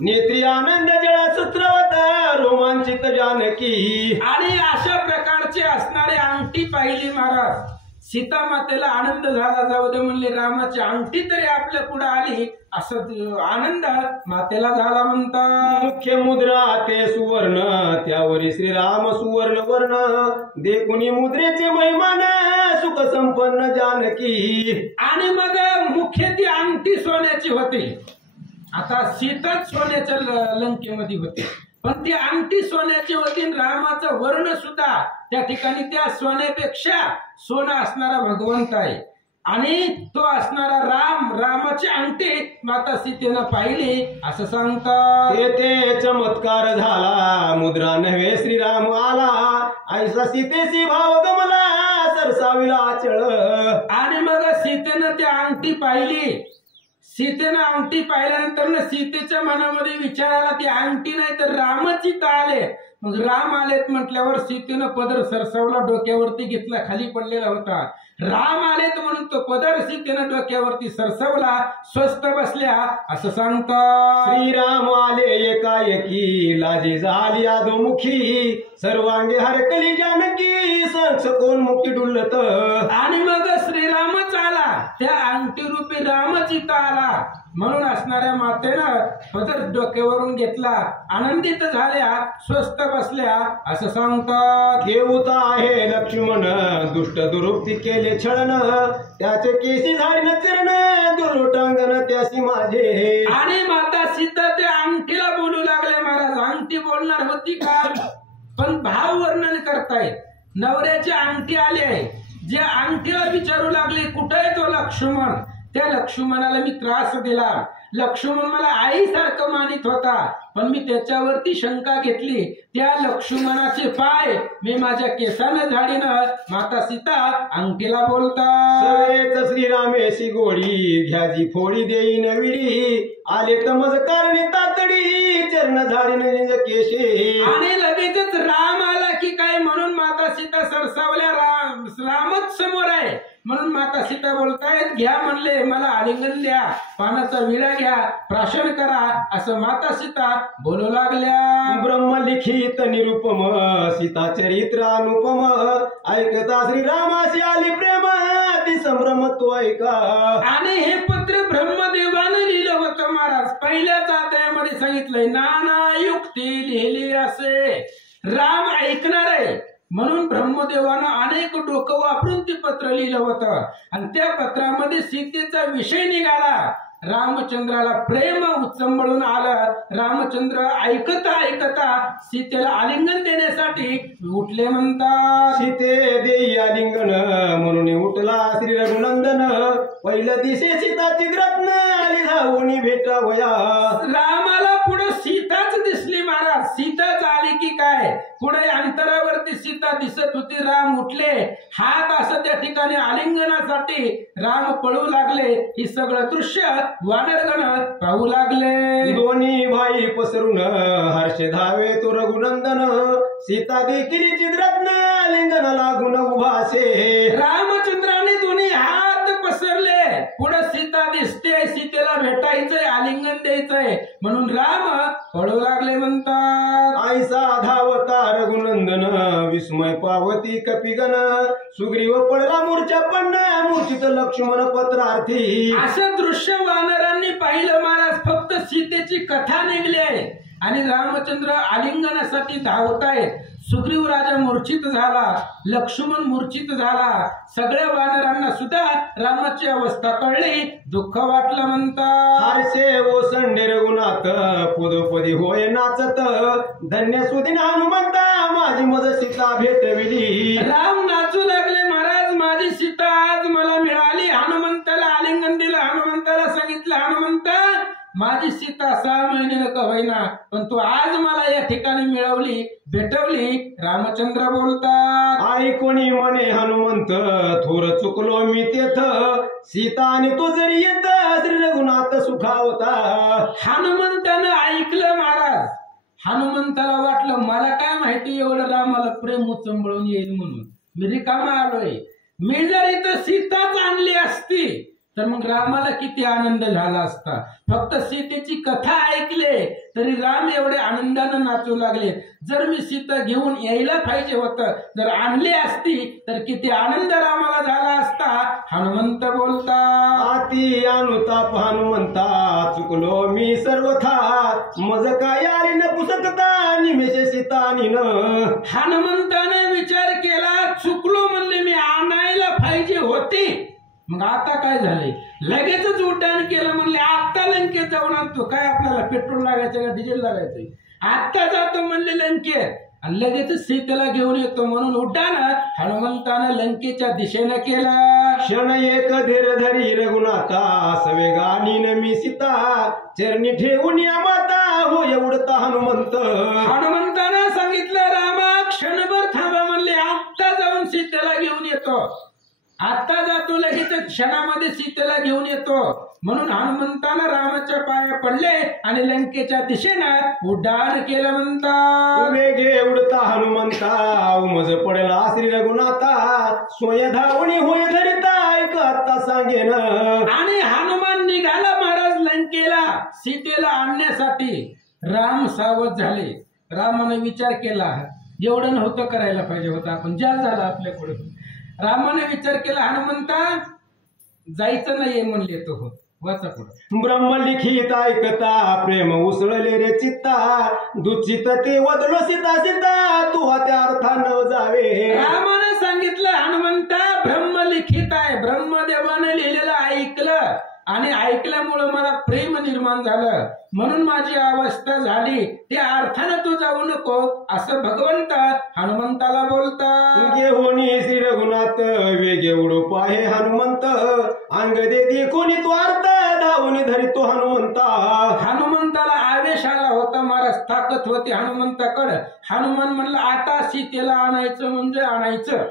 नेत्री आनंद जळ सूत्रवत रोमांचित जानकी. आणि अशा प्रकारचे असणारे अंगठी पाहिली महाराज. सीता मातेला आनंद झाला, जाऊ दे म्हणले रामाची अंगठी तरी आपल्या पुढे आली असं आनंद मातेला झाला म्हणतात. मुख्य मुद्रा ते सुवर्ण त्यावरी श्रीराम सुवर्ण वर्ण देखुनी मुद्रेचे महिमान सुख संपन्न जानकी. आणि मग मुख्य ती अंगठी सोन्याची होती. आता सीताच सोन्याच्या लंकेमध्ये होती, पण ती अंगठी सोन्याची होती. रामाचं वर्ण सुद्धा त्या ठिकाणी त्या सोन्यापेक्षा सोनं असणारा भगवंत आहे आणि तो असणारा रामाची अंगठी माता सीतेनं पाहिली असं सांगतात. ते चमत्कार झाला मुद्रा नव्हे श्रीराम आला ऐसा सीतेशी भाव गमला सरसाविला चळ. आणि मग सीतेनं ती अंगठी पाहिली. सीतेनं अंगठी पाहिल्यानंतर सीतेच्या मनामध्ये विचार आला ती अंगठी नाही तर रामच इथं आले. मग राम आलेत म्हटल्यावर सीतेनं पदर सरसवला, डोक्यावरती घेतला, खाली पडलेला होता. राम आलेत म्हणून तो पदर सीतेनं डोक्यावरती सरसवला, स्वस्त बसल्या असं सांगतात. श्रीराम आले एकाएकी लाजी झाली अधोमुखी सर्वांगी हरकली जानकी संस कोण मुखी डुलत. आणि मग श्रीरामच आला, त्या अंगठी रूपी रामच इथं आला म्हणून असणाऱ्या मातेनं पदर डोक्यावरून घेतला, आनंदित झाल्या, स्वस्त बसल्या असं सांगतात. देवता आहे लक्ष्मण दुष्ट दुरुक्ती केले छळन त्याचे केसी झाडीन चरण दुर्लोटांगण त्यासी माझे. आणि माता सीता त्या अंगठीला बोलू लागले महाराज. अंगठी बोलणार होती का, पण भाव वर्णन करतायत. नवऱ्याची अंगठी आली आहे, जे अंगठीला विचारू लागले कुठे आहे तो लक्ष्मण. त्या लक्ष्मणाला मी त्रास दिला, लक्ष्मण मला आईसारखं मानित होता, पण मी त्याच्यावरती शंका घेतली. त्या लक्ष्मणाचे पाय मी माझ्या केसानं झाडीनं माता सीता अंगठीला बोलतात. सवेच श्रीरामेशी गोडी घ्याजी फोडी देईन विडी आले तमज कारणे तातडी चरण झाडीन केशे. आणि लगेचच राम आला की काय म्हणून माता सीता सरसावल्या. रामच समोर आहे म्हणून माता सीता बोलतायत घ्या म्हणले, मला आलिंगन द्या, पानाचा विडा घ्या, प्राशन करा असं माता सीता बोलू लागल्या. ब्रह्मलिखित निरुपम सीता चरित्र अनुपम ऐकता श्रीरामाशी आली प्रेम ती संभ्रम तो ऐका. आणि हे पत्र ब्रह्मदेवानं लिहिलं होतं महाराज. पहिल्याच अध्यायामध्ये सांगितलंय नाना युक्ती लिहिली असे. राम ऐकणार आहे म्हणून ब्रह्मदेवानं अनेक डोकं वापरून ते पत्र लिहिलं होतं आणि त्या पत्रामध्ये सीतेचा विषय निघाला. रामचंद्राला प्रेम उचंबळून आलं. रामचंद्र ऐकता ऐकता सीतेला आलिंगन देण्यासाठी उठले म्हणतात. सीते देई आलिंगन म्हणून उठला श्री रघुनंदन पहिल्या दिवशी सीताची रत्न आली धावणी भेटावया. रामाला पुढे सीताच दिसली महाराज. सीताच आली की काय, पुढे अंतरावरती सीता सीता दिसत होती. राम उठले, हात असं त्या ठिकाणी आलिंगनासाठी राम पळू लागले. हे सगळं दृश्य वानरगण पाहू लागले. दोन्ही भाई पसरून हर्ष धावे तो रघुनंदन, सीता देखील चिद्रत्न लिंगन लागून उभासे. रामचंद्राने दोन्ही हात पसरले. पुढे सीता दिसते, सीतेला भेटायचंय, आलिंगन द्यायचंय म्हणून राम पळू लागले. म्हणतात आईसा धावता रघुनंदन, विस्मय पावती कपिगण, सुग्रीव पडला मूर्छा पण मूर्छित लक्ष्मण पत्रार्थी. असं दृश्य वानरांनी पाहिलं महाराज. फक्त सीतेची कथा निघली आहे आणि रामचंद्र आलिंगनासाठी धावतायत. सुग्रीव राजा मूर्छित झाला, लक्ष्मण मूर्छित झाला. सगळ्या वानरांना सुद्धा रामाची अवस्था कळली, दुःख वाटलं. म्हणतात हर्षे ओसंडे रघुनाथ, पदोपदी होय नाचत, धन्य सुदिन हनुमंता, माझी मज सीता भेटविली. राम नाचू लागले महाराज. माझी सीता आज मला मिळाली. हनुमंताला आलिंगन दिलं. हनुमंताला सांगितलं, हनुमंता माझी सीता 6 महिने का होईना पण तू आज मला या ठिकाणी मिळवली, भेटवली. रामचंद्र बोलतात आई कोणी म्हणे हनुमंत, थोर चुकलो मी तेथ, सीता आणि तो जरी येत श्री रघुनाथ सुखावता. हनुमंतानं ऐकलं महाराज. हनुमंताला वाटलं मला काय माहिती एवढं रामाला प्रेम उचंबळून येईल म्हणून. मी रिकामा आलोय. मी जर इथं सीताच आणली असती तर मग रामाला किती आनंद झाला असता. फक्त सीतेची कथा ऐकले तरी राम एवढे आनंदानं नाचू लागले. जर मी सीता घेऊन यायला पाहिजे होतं, जर आणली असती तर किती आनंद रामाला झाला असता. हनुमंत बोलतात आती अनुताप हनुमंता, चुकलो मी सर्वथा, मज काय आली न पुसकता, निमेष सीता निन. हनुमंताने विचार केला, चुकलो म्हणले मी, आणायला पाहिजे होती. मग आता काय झाले, लगेचच उड्डाण केलं. म्हणले आता लंकेत जाऊन आणतो. काय आपल्याला पेट्रोल लागायचं का डिझेल लागायचंय? आता जातो म्हणले लंकेत आणि लगेचच सीतेला घेऊन येतो म्हणून उड्डाण हनुमंतानं लंकेच्या दिशेने केलं. क्षण एक धीर धरी रघुनाथा, सवेगानी न मी सीता, चरणी ठेवून या माता, हो एवढता हनुमंत. हनुमंतानं सांगितलं रामा क्षणभर थांबा म्हणले, आता जाऊन सीतेला घेऊन येतो. आता जातो लगेच क्षणामध्ये सीतेला घेऊन येतो. म्हणून हनुमंतानं रामाच्या पाया पडले आणि लंकेच्या दिशेनं उड्डाण केलं. म्हणतात वेगे उडता हनुमंता, उमज पडला श्री रघुनाथा, स्वय धावणी होय धरिता, ऐक आता सांगेन. आणि हनुमान निघाला महाराज लंकेला सीतेला आणण्यासाठी. राम सावध झाले. रामाने विचार केला, एवढं नव्हतं करायला पाहिजे होतं आपण, जास्त झालं आपल्याकडे. रामाने विचार केला, हनुमंता जायचं नाहीये म्हणले तो. वाचा पुढे. ब्रह्मलिखित ऐकता, प्रेम उसळले रे चित्ता, दुचित ते वदलो सीता सीता, तू त्या अर्था न जावे. रामाने सांगितलं हनुमंता ब्रह्मलिखित आहे, ब्रह्मदेवाने लिहिलेलं ऐकलं आणि ऐकल्यामुळं मला प्रेम निर्माण झालं म्हणून माझी अवस्था झाली. त्या अर्थानं तू जाऊ नको असं भगवंत हनुमंताला बोलतात. घेऊनी श्री रघुनाथ, वेगे उडो पाहे हनुमंत, अंग दे देखोनी तो अर्थ, धावून धरितो हनुमंता. हनुमंताला आवेश आला होता महाराज, ताकद होती हनुमंताकडे. हनुमान म्हणलं आता सीतेला आणायचं म्हणजे आणायचं.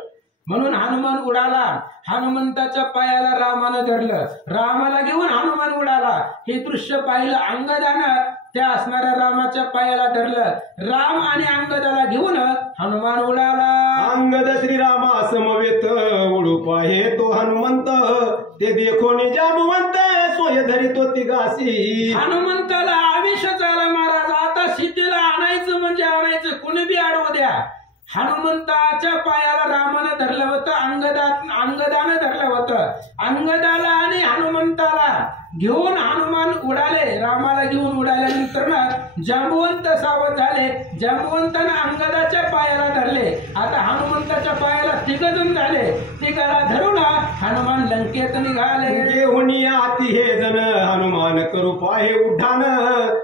म्हणून हनुमान उडाला. हनुमंताच्या पायाला रामानं धरलं. रामाला घेऊन हनुमान उडाला. हे दृश्य पाहिलं अंगदानं त्या असणाऱ्या रामाच्या पायाला धरलं. राम आणि अंगदाला घेऊन हनुमान उडाला. अंगद श्रीरामा समवेत उडू पाहे तो हनुमंत, ते देखोनी जामवंत, सोय धरितो तिगासी. हनुमंताला आवेश झाला महाराज, आता सीतेला आणायचं म्हणजे आणायचं, कुणी बी अडवू द्या. हनुमंताच्या पायाला रामानं धरलं होतं, अंगदानं धरलं होतं. अंगदाला आणि हनुमंताला घेऊन हनुमान उडाले. रामाला घेऊन उडाल्यानंतर जांबवंत सावध झाले. जांबवंतानं अंगदाच्या पायाला धरले. आता हनुमंताच्या पायाला 3 जण झाले. 3 धरून हनुमान लंकेत निघाले. घेऊनी आती हे जण, हनुमान करू पाहे उड्डाण,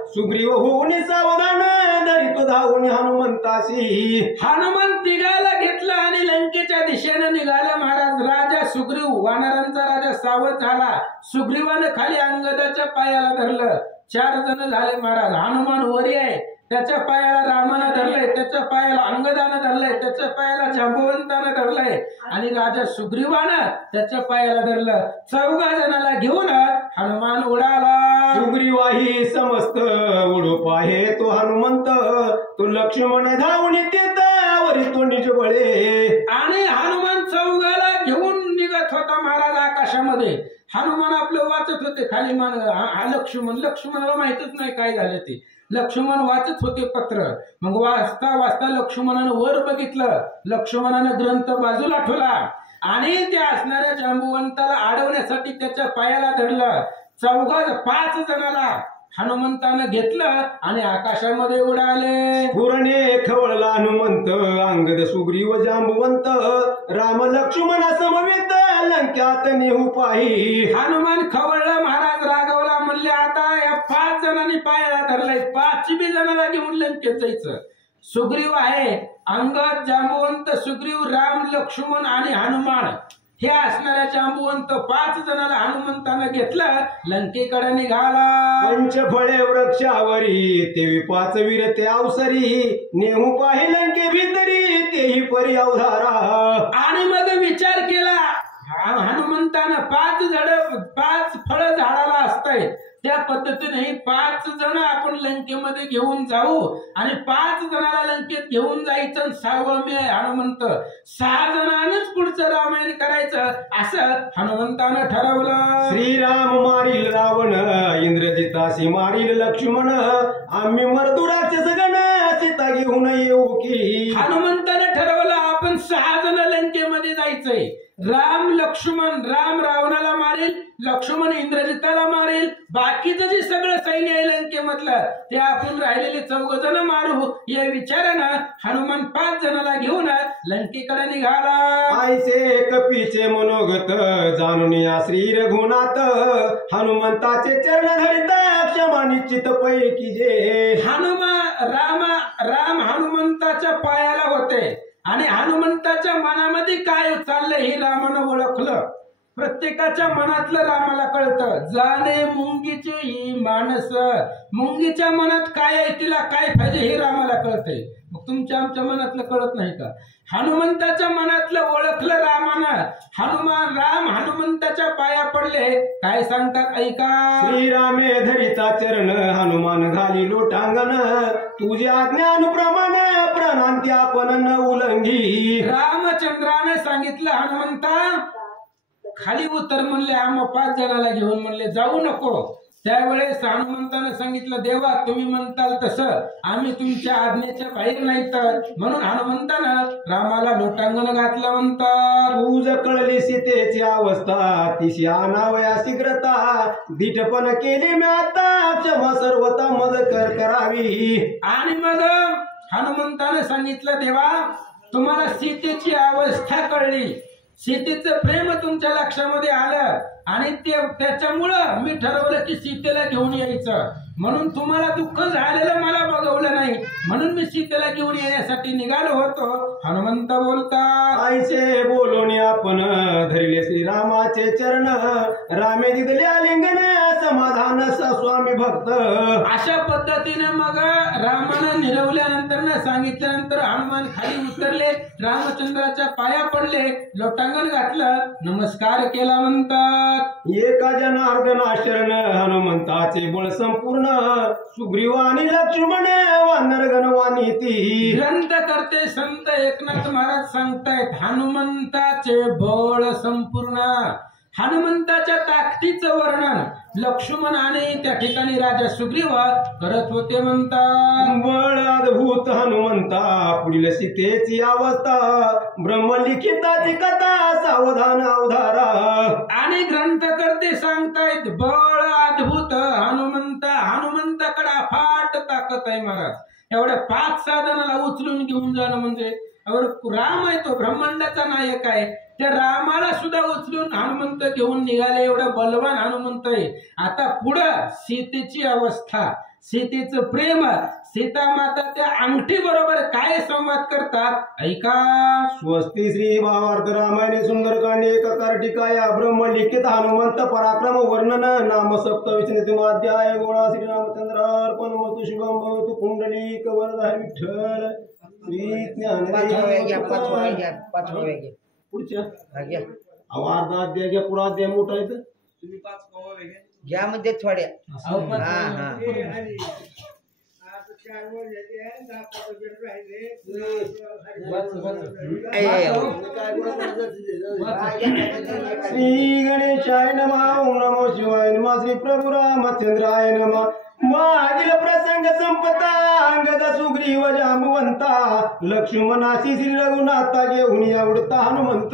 सुग्रीव होऊन सावधान, धरितो धावून हनुमंताशी. हनुमान 3 घेतलं आणि लंकेच्या दिशेने निघाला महाराज. राजा सुग्रीव, वानरांचा राजा सावध झाला. सुग्रीवानं खाली अंगदाच्या पायाला धरलं. 4 जण झाले महाराज. हनुमान वरी आहे, त्याच्या पायाला रामानं धरलंय, त्याच्या पायाला अंगदानं धरलंय, त्याच्या पायाला जांबवंतानं धरलंय आणि राजा सुग्रीवानं त्याच्या पायाला धरलं. 4 जणाला घेऊन हनुमान उडाला. सुग्रीवाही समस्त उडू पाहे तो हनुमंत, तो लक्ष्मण धावून वरी तो निज बळे. आणि हनुमान 4 घेऊन निघत होता महाराज आकाशामध्ये. हनुमान आपलं वाचत होते खाली मान. लक्ष्मणाला माहितच नाही काय झालं ते. लक्ष्मण वाचत होते पत्र. मग वाचता वाचता लक्ष्मणानं वर बघितलं. लक्ष्मणानं ग्रंथ बाजूला ठेवला आणि त्या असणाऱ्या जांबुवंताला अडवण्यासाठी त्याच्या पायाला धरलं. 5 जणाला हनुमंतानं घेतलं आणि आकाशामध्ये उडाले. पुरणे खवळला हनुमंत, अंगद सुग्रीव जांबुवंत, राम लक्ष्मण समवेत लंक्यात नेहू पाही. हनुमान खवळला महाराज, रागवला. म्हणले आता या 5 जणांनी पायाला धरलाय, 5 जणांना घेऊन लंकेत जायचं. सुग्रीव आहे, अंगद, जांबुवंत, सुग्रीव, राम, लक्ष्मण आणि हनुमान हे असणाऱ्या जांबुवंत 5 जणाला हनुमंतानं घेतलं, लंकेकडे निघाला. पंचफळे वृक्षावरी तेवी 5 वीर ते अवसरी, नेहू पाहि लंके भीतरी तेही परी अवधारा. आणि मग विचार केला हनुमंतानं 5 फळं झाडाला असताय, त्या पद्धतीने 5 जण आपण लंकेमध्ये घेऊन जाऊ आणि 5 जणाला लंकेत घेऊन जायचं. 6वं मी आहे हनुमंत. 6 जणांनाच पुढचं रामायण करायचं असं हनुमंतानं ठरवलं. श्रीराम मारील रावण, इंद्रजिताशी मारील लक्ष्मण, आम्ही मर्दू राक्षस गण सीता घेऊन येऊ की. हनुमंतानं ठरवलं आपण 6 जण लंकेमध्ये जायचंय. राम लक्ष्मण, राम रावणाला मारेल, लक्ष्मण इंद्रजिताला मारेल, बाकीचं जे सगळं सैन्य आहे लंकेमधलं ते आपण राहिलेले 4 जण मारू या विचारानं हनुमान 5 जणाला घेऊन लंकेकडे निघाला. आईचे कपीचे मनोगत जाणून या श्री रघुनाथ, हनुमंताचे चरण धरित क्षमा निश्चित पैकी जे. राम हनुमंताच्या पायाला होते आणि हनुमंताच्या मनामध्ये काय चाललंय हे रामानं ओळखलं. प्रत्येकाच्या मनातलं रामाला कळतं. जाणे मुंगीची ही मानस, मुंगीच्या मनात काय आहे, तिला काय पाहिजे हे रामाला कळतंय. मग तुमच्या आमच्या मनातलं कळत नाही का? हनुमंताच्या मनातलं ओळखलं रामानं. राम हनुमंताच्या पाया पडले. काय सांगतात ऐका. श्रीरामे धरिता चरण, हनुमान घाली लोटांगण, तुझ्या आज्ञानुप्रमाणे प्रणांती आपण न उल्लंघी. रामचंद्राने सांगितलं हनुमंता खाली उतर म्हणले. आम्हा 5 जणाला घेऊन म्हणले जाऊ नको. त्यावेळेस हनुमंतानं सांगितलं देवा तुम्ही म्हणताल तसं, आम्ही तुमच्या आज्ञेच्या बाहेर नाही तर. म्हणून हनुमंतानं रामाला लोटांगण घातलं. म्हणतात तुझ कळली सीतेची अवस्था, तिशी आणावया शीघ्रता, दिठपण केली मी आता क्षमा सर्वता मदत करावी. आणि मग हनुमंतानं सांगितलं देवा तुम्हाला सीतेची अवस्था कळली, सीतेचं प्रेम तुमच्या लक्षामध्ये आलं आणि त्याच्यामुळं मी ठरवलं की सीतेला घेऊन यायचं. म्हणून तुम्हाला दुःख झालेलं मला बघवलं नाही, म्हणून मी सीतेला घेऊन येण्यासाठी निघालो होतो. हनुमंत बोलतात आईचे बोलून आपण धरले श्रीरामाचे चरण, रामे दिदले आलिंगन समाधान स्वामी भक्त. अशा पद्धतीने मग रामानं निरवल्यानंतर सांगितल्यानंतर हनुमान खाली उतरले, रामचंद्राच्या पाया पडले, लोटांगण घातलं, नमस्कार केला. म्हणतात एका जनार्दना शरण हनुमंताचे बळ संपूर्ण, सुग्रीव आणि लक्ष्मण वानरगण वानिती. ग्रंथ करते संत एकनाथ महाराज सांगतायत हनुमंताचे बळ संपूर्ण. हनुमंताच्या ताकदीचं वर्णन लक्ष्मण आणि त्या ठिकाणी राजा सुग्रीव करत होते. म्हणतात बळ अद्भुत हनुमंता, पुढील सीतेची अवस्था, ब्रह्मलिखिताची कथा सावधान अवधारा. आणि ग्रंथ करते सांगतायत बळ अद्भुत हनुमंताकडे अफाट ताकद आहे महाराज. एवढ्या 5-6 जणांना उचलून घेऊन जाणं म्हणजे राम आहे तो ब्रह्मांडाचा नायक आहे, त्या रामाला सुद्धा उचलून हनुमंत घेऊन निघाले. एवढा बलवान हनुमंत आहे. आता पुढं सीतेची अवस्था सीतेचं प्रेम, सीता माता त्या अंगठी बरोबर काय संवाद करतात ऐका. स्वस्ती श्री भावार्थ रामायणे सुंदरकांडे एकाकार टीकाया ब्रह्म लिखित हनुमंत पराक्रम वर्णन नाम सप्तविंशतिमाध्याय गोळा श्री रामचंद्रार्पण मस्तु शुभम भवतु पुंडलिक वरदारी विठ्ठल श्री पाचवा वेळ घ्या, ज्ञानदेव. पाचवा वेळ घ्या, पाचवा वेळ घ्या. पुढच्या हा, घ्या. अर्धा अध्याय घ्या, पुढा अध्याय मोठा आहे तर. घ्या मध्ये थोड्या. अहो, हा हा ए, श्री गणेशाय नमः. ओम नमो शिवाय नमः. श्री प्रभु रामचंद्राय नमः. मागील प्रसंग संपता अंगद सुग्रीव जांबवंता लक्ष्मणाशी श्री रघुनाथा घेऊन आवडता हनुमंत.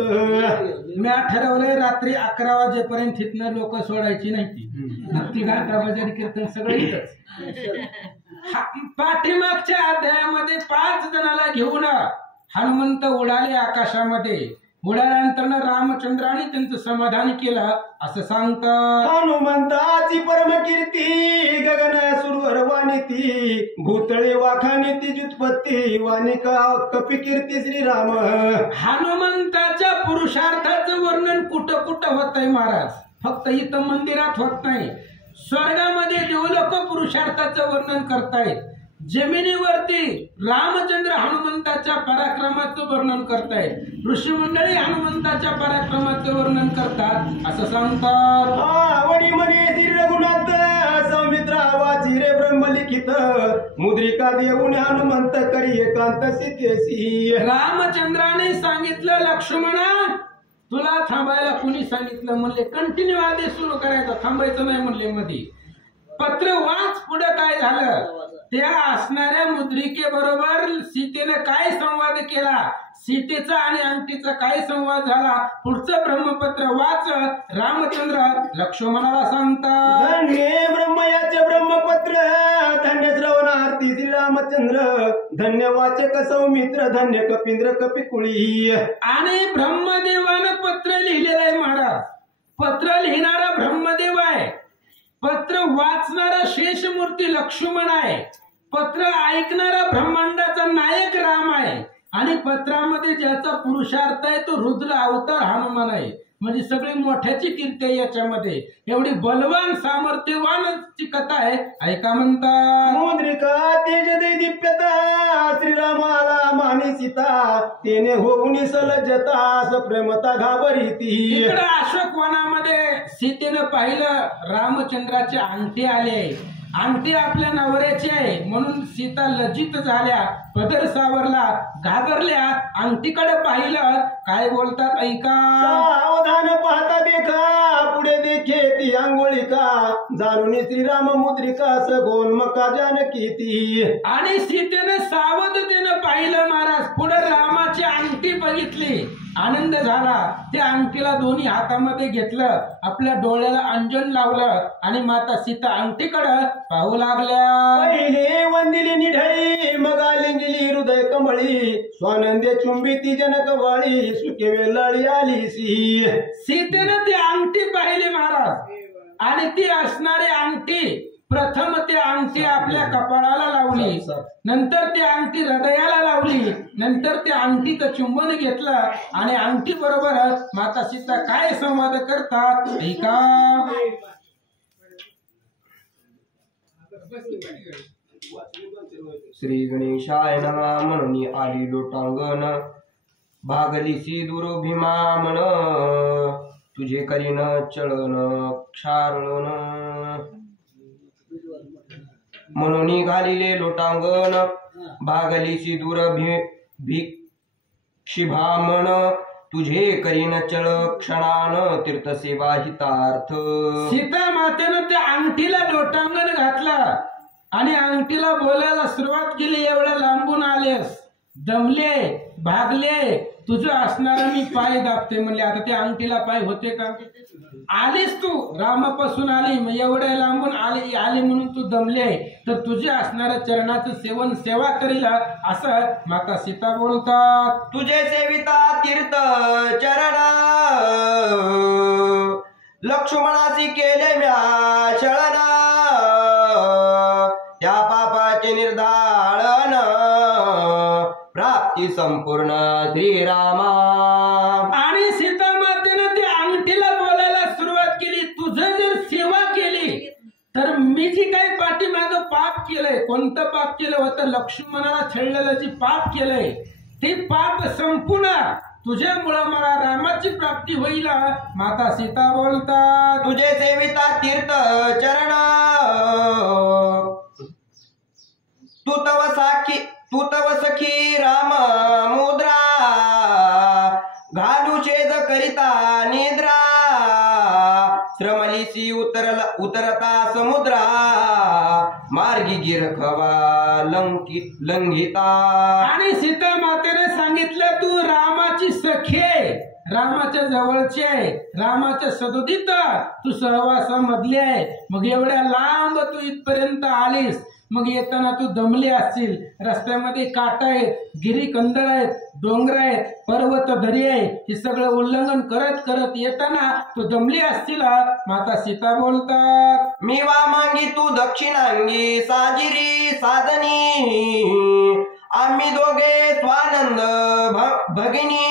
मी ठरवलंय रात्री 11 वाजेपर्यंत इथनं लोक सोडायची नाही. भक्ती गाथा भजन कीर्तन सगळं इथंच. पाठीमागच्या अध्यायामध्ये 5 जणाला घेऊन हनुमंत उडाले आकाशामध्ये. उडाल्यानंतर रामचंद्राने त्यांचं समाधान केलं असं सांगतात. हनुमंताची परम कीर्ती गगन सुरवर वाणीती भूतळे वाखानीती जुत्पत्ती वाणिका कपी कीर्ती श्रीराम. हनुमंताच्या पुरुषार्थाचं वर्णन कुठं कुठं होत आहे महाराज. फक्त इथं मंदिरात होत नाही. स्वर्गामध्ये देवलोक पुरुषार्थाचं वर्णन करतायत. जमिनीवरती रामचंद्र हनुमंताच्या पराक्रमाचं वर्णन करतायत. ऋषी मंडळी हनुमंताच्या पराक्रमाचं वर्णन करतात असं सांगतात. वणी म्हणे श्री रघुनाथ सौमित्रा वाची रे ब्रह्मलिखित मुद्रिका देऊन हनुमंत करी एकांत सीतेसी. रामचंद्राने सांगितलं लक्ष्मणा तुला थांबायला कुणी सांगितलं म्हणले. कंटिन्यू आदेश सुरू करायचा, थांबायचं नाही म्हणले मध्ये. पत्र वाच पुढे काय झालं. त्या असणाऱ्या मुद्रिकेबरोबर सीतेनं काय संवाद केला, सीतेचा आणि अंगठीचा काय संवाद झाला, पुढचं ब्रह्मपत्र वाच. रामचंद्र लक्ष्मणाला सांगतात. धन्य ब्रह्मयाचे ब्रह्मपत्र धन्य श्रवणार्थी श्री रामचंद्र धन्य वाचक सौमित्र धन्य कपिंद्र कपिकुळी. आणि ब्रह्मदेवानं पत्र लिहिलेलं आहे महाराज. पत्र लिहिणारा ब्रह्मदेव आहे. पत्र वाचणारा शेषमूर्ती लक्ष्मण आहे. पत्र ऐकणारा ब्रह्मांडाचा नायक राम आहे. आणि पत्रामध्ये ज्याचा पुरुषार्थ आहे तो रुद्र अवतार हनुमान आहे. म्हणजे सगळी मोठ्याची कीर्ती आहे याच्यामध्ये. एवढी बलवान सामर्थ्यवान ची कथा आहे. ऐका म्हणतात. मुद्रिका तेज दे दिप्यता श्रीरामाला माने सीता तेने होऊन सलजता प्रेमता घाबरीती. इकडे अशोक वनामध्ये सीतेनं पाहिलं रामचंद्राचे अंगठी आले. अंगठी आपल्या नवऱ्याची आहे म्हणून सीता लज्जित झाल्या, पदर सावरला, घाबरल्या. अंगठीकडे पाहिलं काय बोलतात ऐका. सावधान पाहता देखा पुढे देखे ती अंगोळिका जाणून श्रीराम मुद्रिका सगोन मका जानकी ती. आणि सीतेनं सावधतेनं पाहिलं महाराज. पुढे रामाची अंगठी बघितली, आनंद झाला. त्या अंगठीला दोन्ही हातामध्ये घेतलं, आपल्या डोळ्याला अंजन लावलं आणि माता सीता अंगठीकडे पाहू लागल्या. पहिले वंदिली निढळी मग आलिंगिली हृदय कमळी स्वानंदे चुंबिती जनक वाळी सुके वेलाळी आलीसी. सीतेनं ती अंगठी पाहिली महाराज. आणि ती असणारी अंगठी प्रथम ती अंगठी आपल्या कपाळाला लावली, नंतर ती अंगठी हृदयाला लावली, नंतर त्या अंगठीचं चुंबन घेतलं. आणि अंगठी बरोबर माता सीता काय संवाद करतात ऐका. श्री गणेशाय नमः म्हणून आली लोटांगण भागलीसी दुर्भिमा म्हण तुझे करीन चळण क्षारण म्हणून घालिले लोटांगण भागलीसी दुर्भिक्षिभा म्हण तुझे करीन चळ क्षणान तीर्थसेवा हितार्थ. सीता मातेनं त्या अंगठीला लोटांगण घातलं आणि अंगठीला बोलायला सुरुवात केली. एवढ्या लांबून आलेस, दमले, भागले, तुझं असणारा मी पाय दाबते म्हणले. आता त्या अंगठीला पाय होते का. आलीस तू रामापासून आली, मग एवढ्या लांबून आली म्हणून तू दमले, तर तुझे असणाऱ्या चरणाचं सेवन सेवा करील असं माता सीता बोलतात. तुझे सेविता तीर्थ चरण लक्ष्मणासी केले म्या शरण प्राप्ती संपूर्ण श्रीरामा. आणि सीता मातेनं त्या अंगठीला बोलायला सुरुवात केली, तुझं जर सेवा केली तर मी जी काही पाठीमागं पाप केलंय, कोणतं पाप केलं होतं, लक्ष्मणाला छळलेलं जे पाप केलंय ते पाप संपूर्ण तुझ्यामुळं मला रामाची प्राप्ती होईल. माता सीता बोलतात, तुझे सेविता तीर्थ चरण तू तव सखी राम मुद्रा घालू शेज करिता निद्रा श्रमलीसी उतरता समुद्रा मार्गी गिरखवा लंघिता. आणि सीता मातेने सांगितलं तू रामाची सखी आहे, रामाच्या जवळची आहे, रामाच्या सदोदित तू सहवासामधली आहे. मग एवढ्या लांब तू इथपर्यंत आलीस, मग येताना तू दमली असशील. रस्त्यामध्ये काटा आहेत, गिरी कंदर आहेत, डोंगर आहेत, पर्वत दरी आहे, हे सगळं उल्लंघन करत करत येताना तू दमली असतील. माता सीता बोलतात, मी वा मांगी तू दक्षिणांगी साजिरी साधनी आम्ही दोघे स्वानंद भगिनी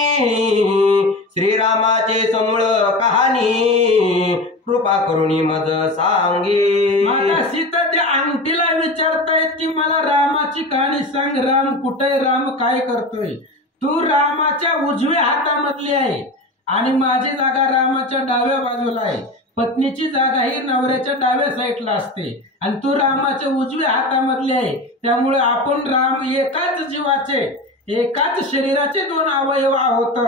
श्रीरामाचे समूळ कहाणी कृपा करुणी मज सांगे. माता सीता त्या अंगठीला विचारतायत की मला रामाची कहाणी सांग, राम कुठे, राम काय करतोय. तू रामाच्या उजव्या हातामधली आहे आणि माझी जागा रामाच्या डाव्या बाजूला आहे. पत्नीची जागा ही नवऱ्याच्या डाव्या साईडला असते आणि तू रामाच्या उजव्या हातामधली आहे. त्यामुळे आपण राम एकाच जीवाचे, एकाच शरीराचे दोन अवयव आहोत.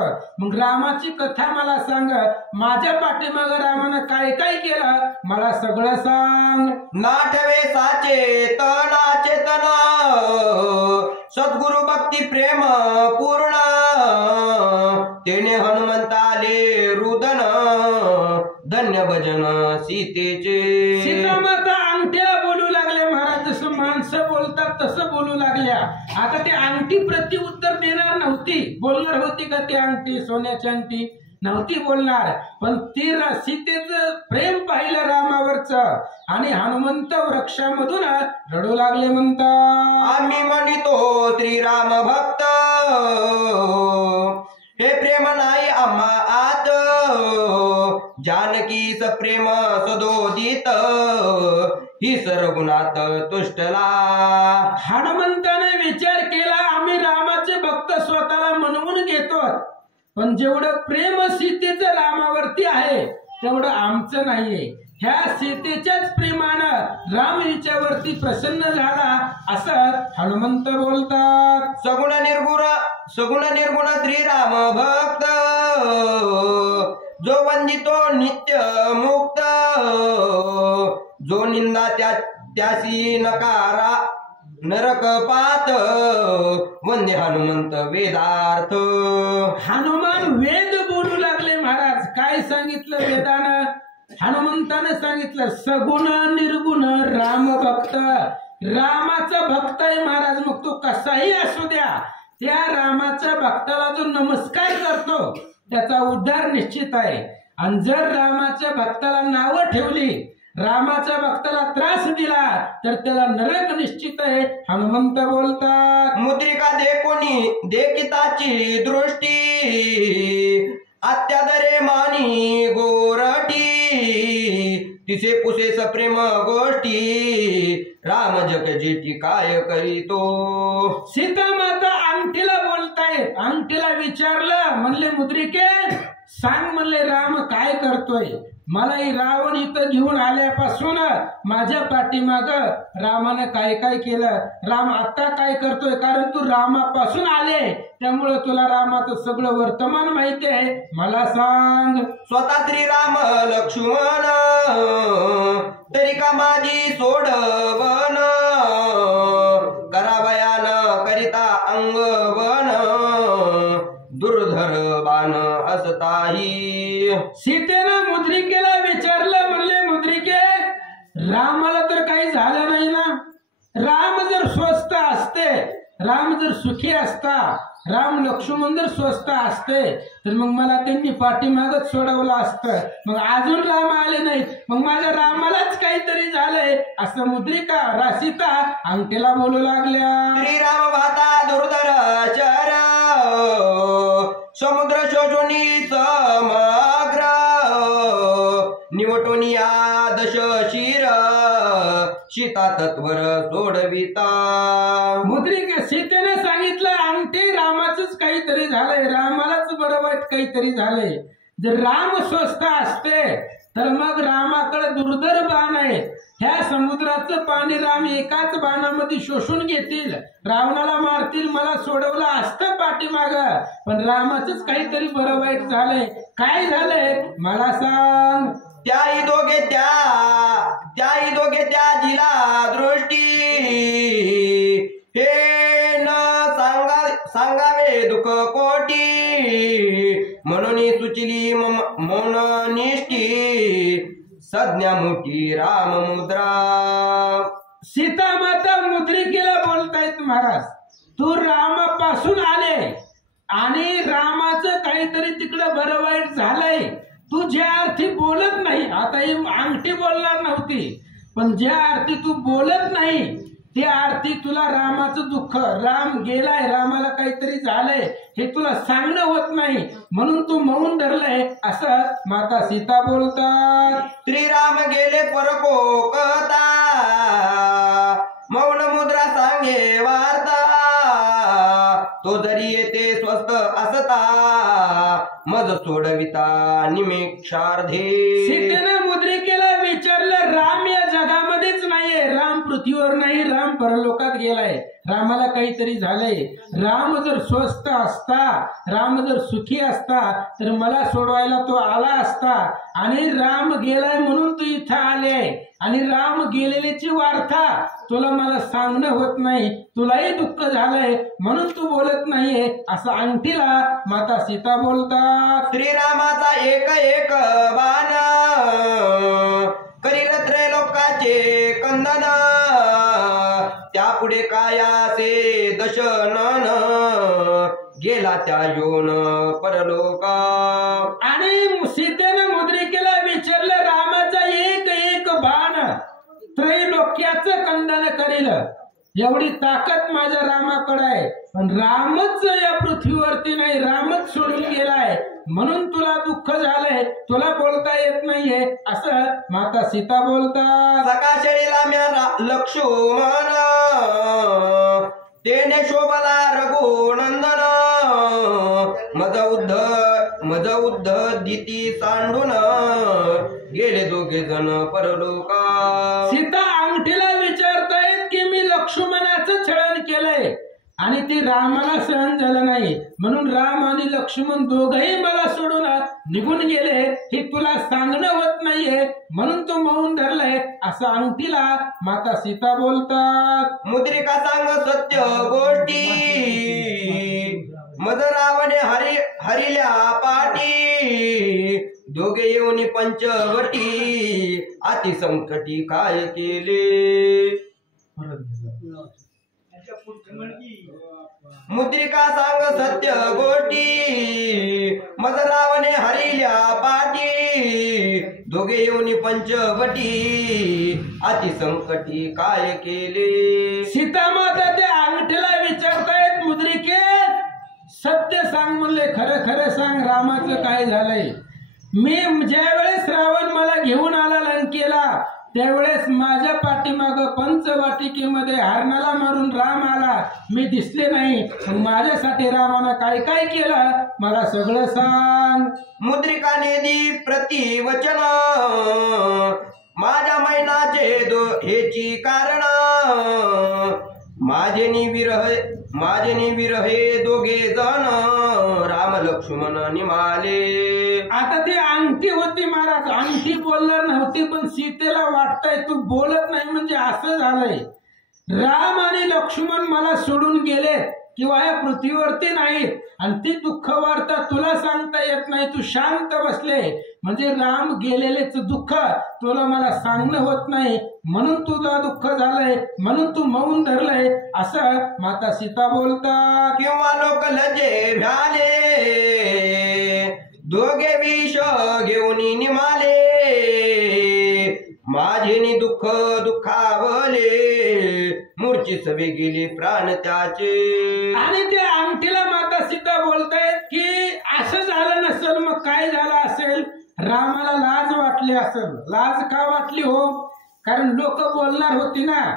मग रामाची कथा मला सांग, माझ्या पाठीमाग रामानं काय काय केलं मला सगळं सांग. नाठवे साचेतना चेतना सद्गुरु भक्ती प्रेम पूर्ण तेने हनुमंताले रुदन धन्य भजन सीतेचे. सीता माता अंगठ्या बोलू लागल्या महाराज, जसं माणसं बोलतात तसं बोलू लागल्या. आता ते अंगठी प्रति उत्तर देणार नव्हती, बोलणार होती का ती अंगठी, सोन्याची अंगठी नव्हती बोलणार. पण ती सीतेचं प्रेम पाहिलं रामावरचं आणि हनुमंत वृक्षामधून रडू लागले. म्हणतात, आम्ही म्हणतो श्रीराम भक्त हे प्रेम नाही आम्हा आत जानकीच प्रेम सदोदित ही सरगुणात तुष्टला. हनुमंताने विचार केला, आम्ही रामाचे भक्त स्वतःला म्हणवून घेतो, पण जेवढं प्रेम सीतेचं रामावरती आहे तेवढं आमचं नाहीये. ह्या सीतेच्याच प्रेमानं राम हिच्यावरती प्रसन्न झाला असं हनुमंत बोलतात. सगुण निर्गुण श्रीराम भक्त जो वंदितो नित्य मुक्त जो निंदा त्यासी नकारा नरक पात वंदे हनुमंत वेदार्थ. हनुमान वेद बोलू लागले महाराज. काय सांगितलं वेदानं? हनुमंताने सांगितलं सगुण निर्गुण राम भक्त. रामाचा भक्त आहे महाराज, मग तो कसाही असू द्या, त्या रामाच्या भक्ताला जो नमस्कार करतो त्याचा उद्धार निश्चित आहे. आणि जर रामाच्या भक्ताला नावं ठेवली, रामाच्या भक्ताला त्रास दिला तर त्याला नरक निश्चित आहे. हनुमंत बोलतात, मुद्रिका देखिताची दृष्टी अत्यादरे मानी गोरटी तिसे पुसे सप्रेम गोष्टी राम जग जेठी काय करीतो. सीता माता अंगठीला बोलतायत. अंगठीला विचारलं, म्हणले मुद्रिके सांग, म्हणले राम काय करतोय. मलाही रावण इथं घेऊन आल्यापासून माझ्या पाठीमाग रामानं काय काय केलं, राम आता काय करतोय, कारण तू रामापासून आले त्यामुळे तुला रामाचं सगळं वर्तमान माहिती आहे, मला सांग. स्वतः श्रीराम लक्ष्मण तरी का माझी सोडवन करावयान करिता अंगवन दुर्धर बाण असताही. सीतेनं मुद्रिकेला विचारलं, म्हणले मुद्रिके रामाला तर काही झालं नाही ना. राम जर स्वस्थ असते, राम जर सुखी असता, राम लक्ष्मण जर स्वस्थ असते तर मग मला त्यांनी पाठीमागच सोडवलं असतं. मग अजून राम आले नाही, मग माझ्या रामालाच काहीतरी झालंय असं मुद्रिका सीता अंगठीला बोलू लागल्या. श्रीराम भाता दुर्धर चर समुद्र शोषणी समग्र निवटोनिया दश शिर सीता तत्वर सोडविता. मुद्रिका सीतेने सांगितलं अंगठी रामाचंच काहीतरी झालंय, रामालाच बरं वाईट काहीतरी झालंय. जर राम स्वस्थ असते तर मग रामाकडे दुर्धर बाण आहे, ह्या समुद्राचं पाणी राम एकाच बाणामध्ये शोषून घेतील, रावणाला मारतील, मला सोडवलं असतं पाठीमाग. पण रामाचंच काहीतरी बरं वाईट झालंय. काय झालंय मला सांग. त्याही दोघे त्या जिला दृष्टी हे न सांगावे दुःख कोटी म्हणून सुचिली मौन निष्ठी सज्ञा मोठी राम मुद्रा. सीता माता मुद्रिकेला बोलतायत महाराज, तू रामापासून आले आणि रामाचं काहीतरी तिकडे बरं वाईट झालंय. तू ज्या अर्थी बोलत नाही, आता ही अंगठी बोलणार नव्हती, पण ज्या अर्थी तू बोलत नाही त्या अर्थी तुला रामाचं दुःख, राम गेलाय, रामाला काहीतरी झालंय हे तुला सांगणं होत नाही, म्हणून तू मौन धरलंय असं माता सीता बोलतात. श्रीराम गेले परकोकता मौन मुद्रा सांगे वार्ता. तो जरी येते स्वस्थ असता मज सोडविता निमेक्षार्धे. सीतेने मुद्रिकेला विचारलं, राम या जगामध्येच नाहीये, राम पृथ्वीवर नाही, राम परलोकात गेलाय, रामाला काहीतरी झालंय. राम जर स्वस्थ असता, राम जर सुखी असता तर मला सोडवायला तो आला असता, आणि राम गेलाय म्हणून तू इथं आले, आणि राम गेलेल्याची वार्ता तुला मला सांगणं होत नाही, तुलाही दुःख झालंय म्हणून तू बोलत नाहीये असं अंगठीला माता सीता बोलतात. श्रीरामाचा एक बाण करील त्रैलोकाचे कंदन त्यापुढे कायाचे दशनन गेला त्या योन परलोका. आणि सीतेने मुद्रिकेला विचारलं, रामाचा एक बाण त्रैलोक्याचं खंडन करेल एवढी ताकद माझ्या रामाकडे आहे, पण रामच या पृथ्वीवरती नाही, रामच सोडून गेलाय म्हणून तुला दुःख झालंय, तुला बोलता येत नाहीये असं माता सीता बोलतात. सकाशळीला म्या लक्ष्मण तेने शोभला रघुनंदन मज उद्ध दिती सांडून गेले दोघे जण परलोका. सीता अंगठीला विचारतायत की मी लक्ष्मणाचं छळन केलंय आणि ते रामाला सहन झालं नाही, म्हणून राम आणि लक्ष्मण दोघही मला सोडून निघून गेले, हे तुला सांगणं होत नाहीये म्हणून तो मौन धरलाय असं अंगठीला माता सीता बोलतात. मुद्रिका सांग सत्य गोष्टी मज रावणे हरिल्या पाटी दोघे येऊन पंचवटी अति संकटी काय केले. मुद्रिका सांग सत्य गोष्टी मज रावणे हरिल्या पाटी दोघे येऊन पंचवटी अति संकटी काय केले. सीता माता त्या अंगठीला विचारतायत, मुद्रिके सत्य सांग म्हणले, खरं खरं सांग रामाचं काय झालंय. मी ज्या वेळेस रावण मला घेऊन आला लंकेला त्यावेळेस माझ्या पाठीमाग पंचवाटिकेमध्ये हरणाला मारून राम आला, मी दिसले नाही, माझ्यासाठी रामानं काय काय केलं मला सगळं सांग. मुद्रिकाने दी प्रतिवचन माझ्या मैनाचे हेची कारण माझे विरहे दोघे जण राम लक्ष्मण निमाले. आता ती अंगठी होती महाराज, अंगठी बोलणार नव्हती, पण सीतेला वाटतंय तू बोलत नाही म्हणजे असं झालंय, राम आणि लक्ष्मण मला सोडून गेले किंवा या पृथ्वीवरती नाहीत आणि ती दुःख वार्ता तुला सांगता येत नाही, तू शांत बसले म्हणजे राम गेलेलेच दुःख तुला मला सांगणं होत नाही म्हणून तुला दुःख झालंय, म्हणून तू मौन धरलंय असं माता सीता बोलतात. किंवा लोक लजे भ्याले दोघे विष घेऊन निमाले माझे दुःख दुःखावले मूर्छी सवे गेली प्राण त्याचे. आणि त्या अंगठीला माता सीता बोलतायत की असं झालं नसेल मग काय झालं असेल, रामाला लाज वाटली असेल. लाज का वाटली हो? कारण लोक बोलणार होती ना,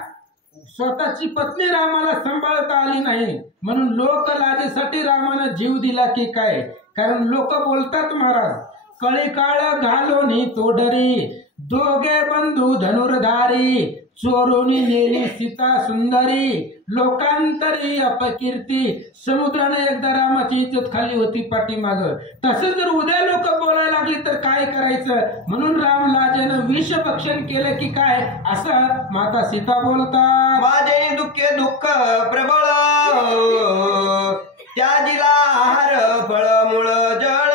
स्वतःची पत्नी रामाला सांभाळता आली नाही म्हणून लोक लाजेसाठी रामानं जीव दिला की काय. कारण लोक बोलतात महाराज, कळी काळ घालोनी तोडरी, दोघे बंधू धनुर्धारी, चोरोनी नेली सीता सुंदरी, लोकांतरी अपकीर्ती. समुद्राने एकदा रामाची इज्जत खाली होती पाठीमाग. तसं जर उद्या लोक बोलायला लागली तर काय करायचं, म्हणून राम लाजेनं विषभक्षण केलं की काय, असं माता सीता बोलतात. माझे दुःखे दुःख प्रबळ, त्याजीला आहार फळ मुळ जळ,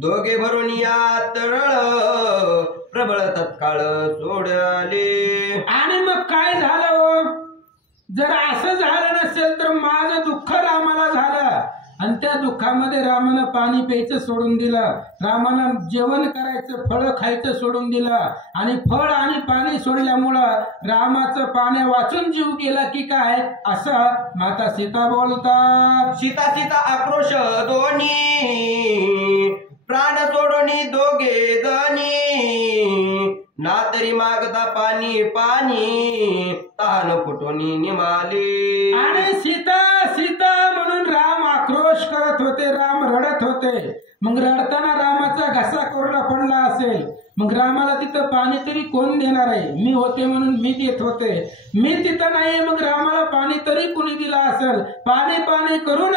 दोघे भरून या तरळ, प्रबळ तत्काळ सोडले. आणि मग काय झालं हो? जर असं झालं नसेल तर माझं दुःख रामाला झालं आणि त्या दुःखामध्ये रामानं पाणी प्यायचं सोडून दिलं, रामानं जेवण करायचं फळ खायचं सोडून दिलं आणि फळ आणि पाणी सोडल्यामुळं रामाचं पाण्या वाचून जीव गेला की काय, असं माता सीता बोलतात. सीता सीता आक्रोश दोन्ही, प्राण सोडोनी दोघे जणी, ना तरी मागता पाणी पाणी, तहान फुटोनी निमाले. आणि सीता सीता म्हणून राम आक्रोश करत होते, राम रडत होते. मग रडताना रामाचा घसा कोरडा पडला असेल, मग रामाला तिथं पाणी तरी कोण देणार आहे? मी होते म्हणून मी देत होते, मी तिथं नाही मग रामाला पाणी तरी कुणी दिलं असेल. पाणी पाणी करून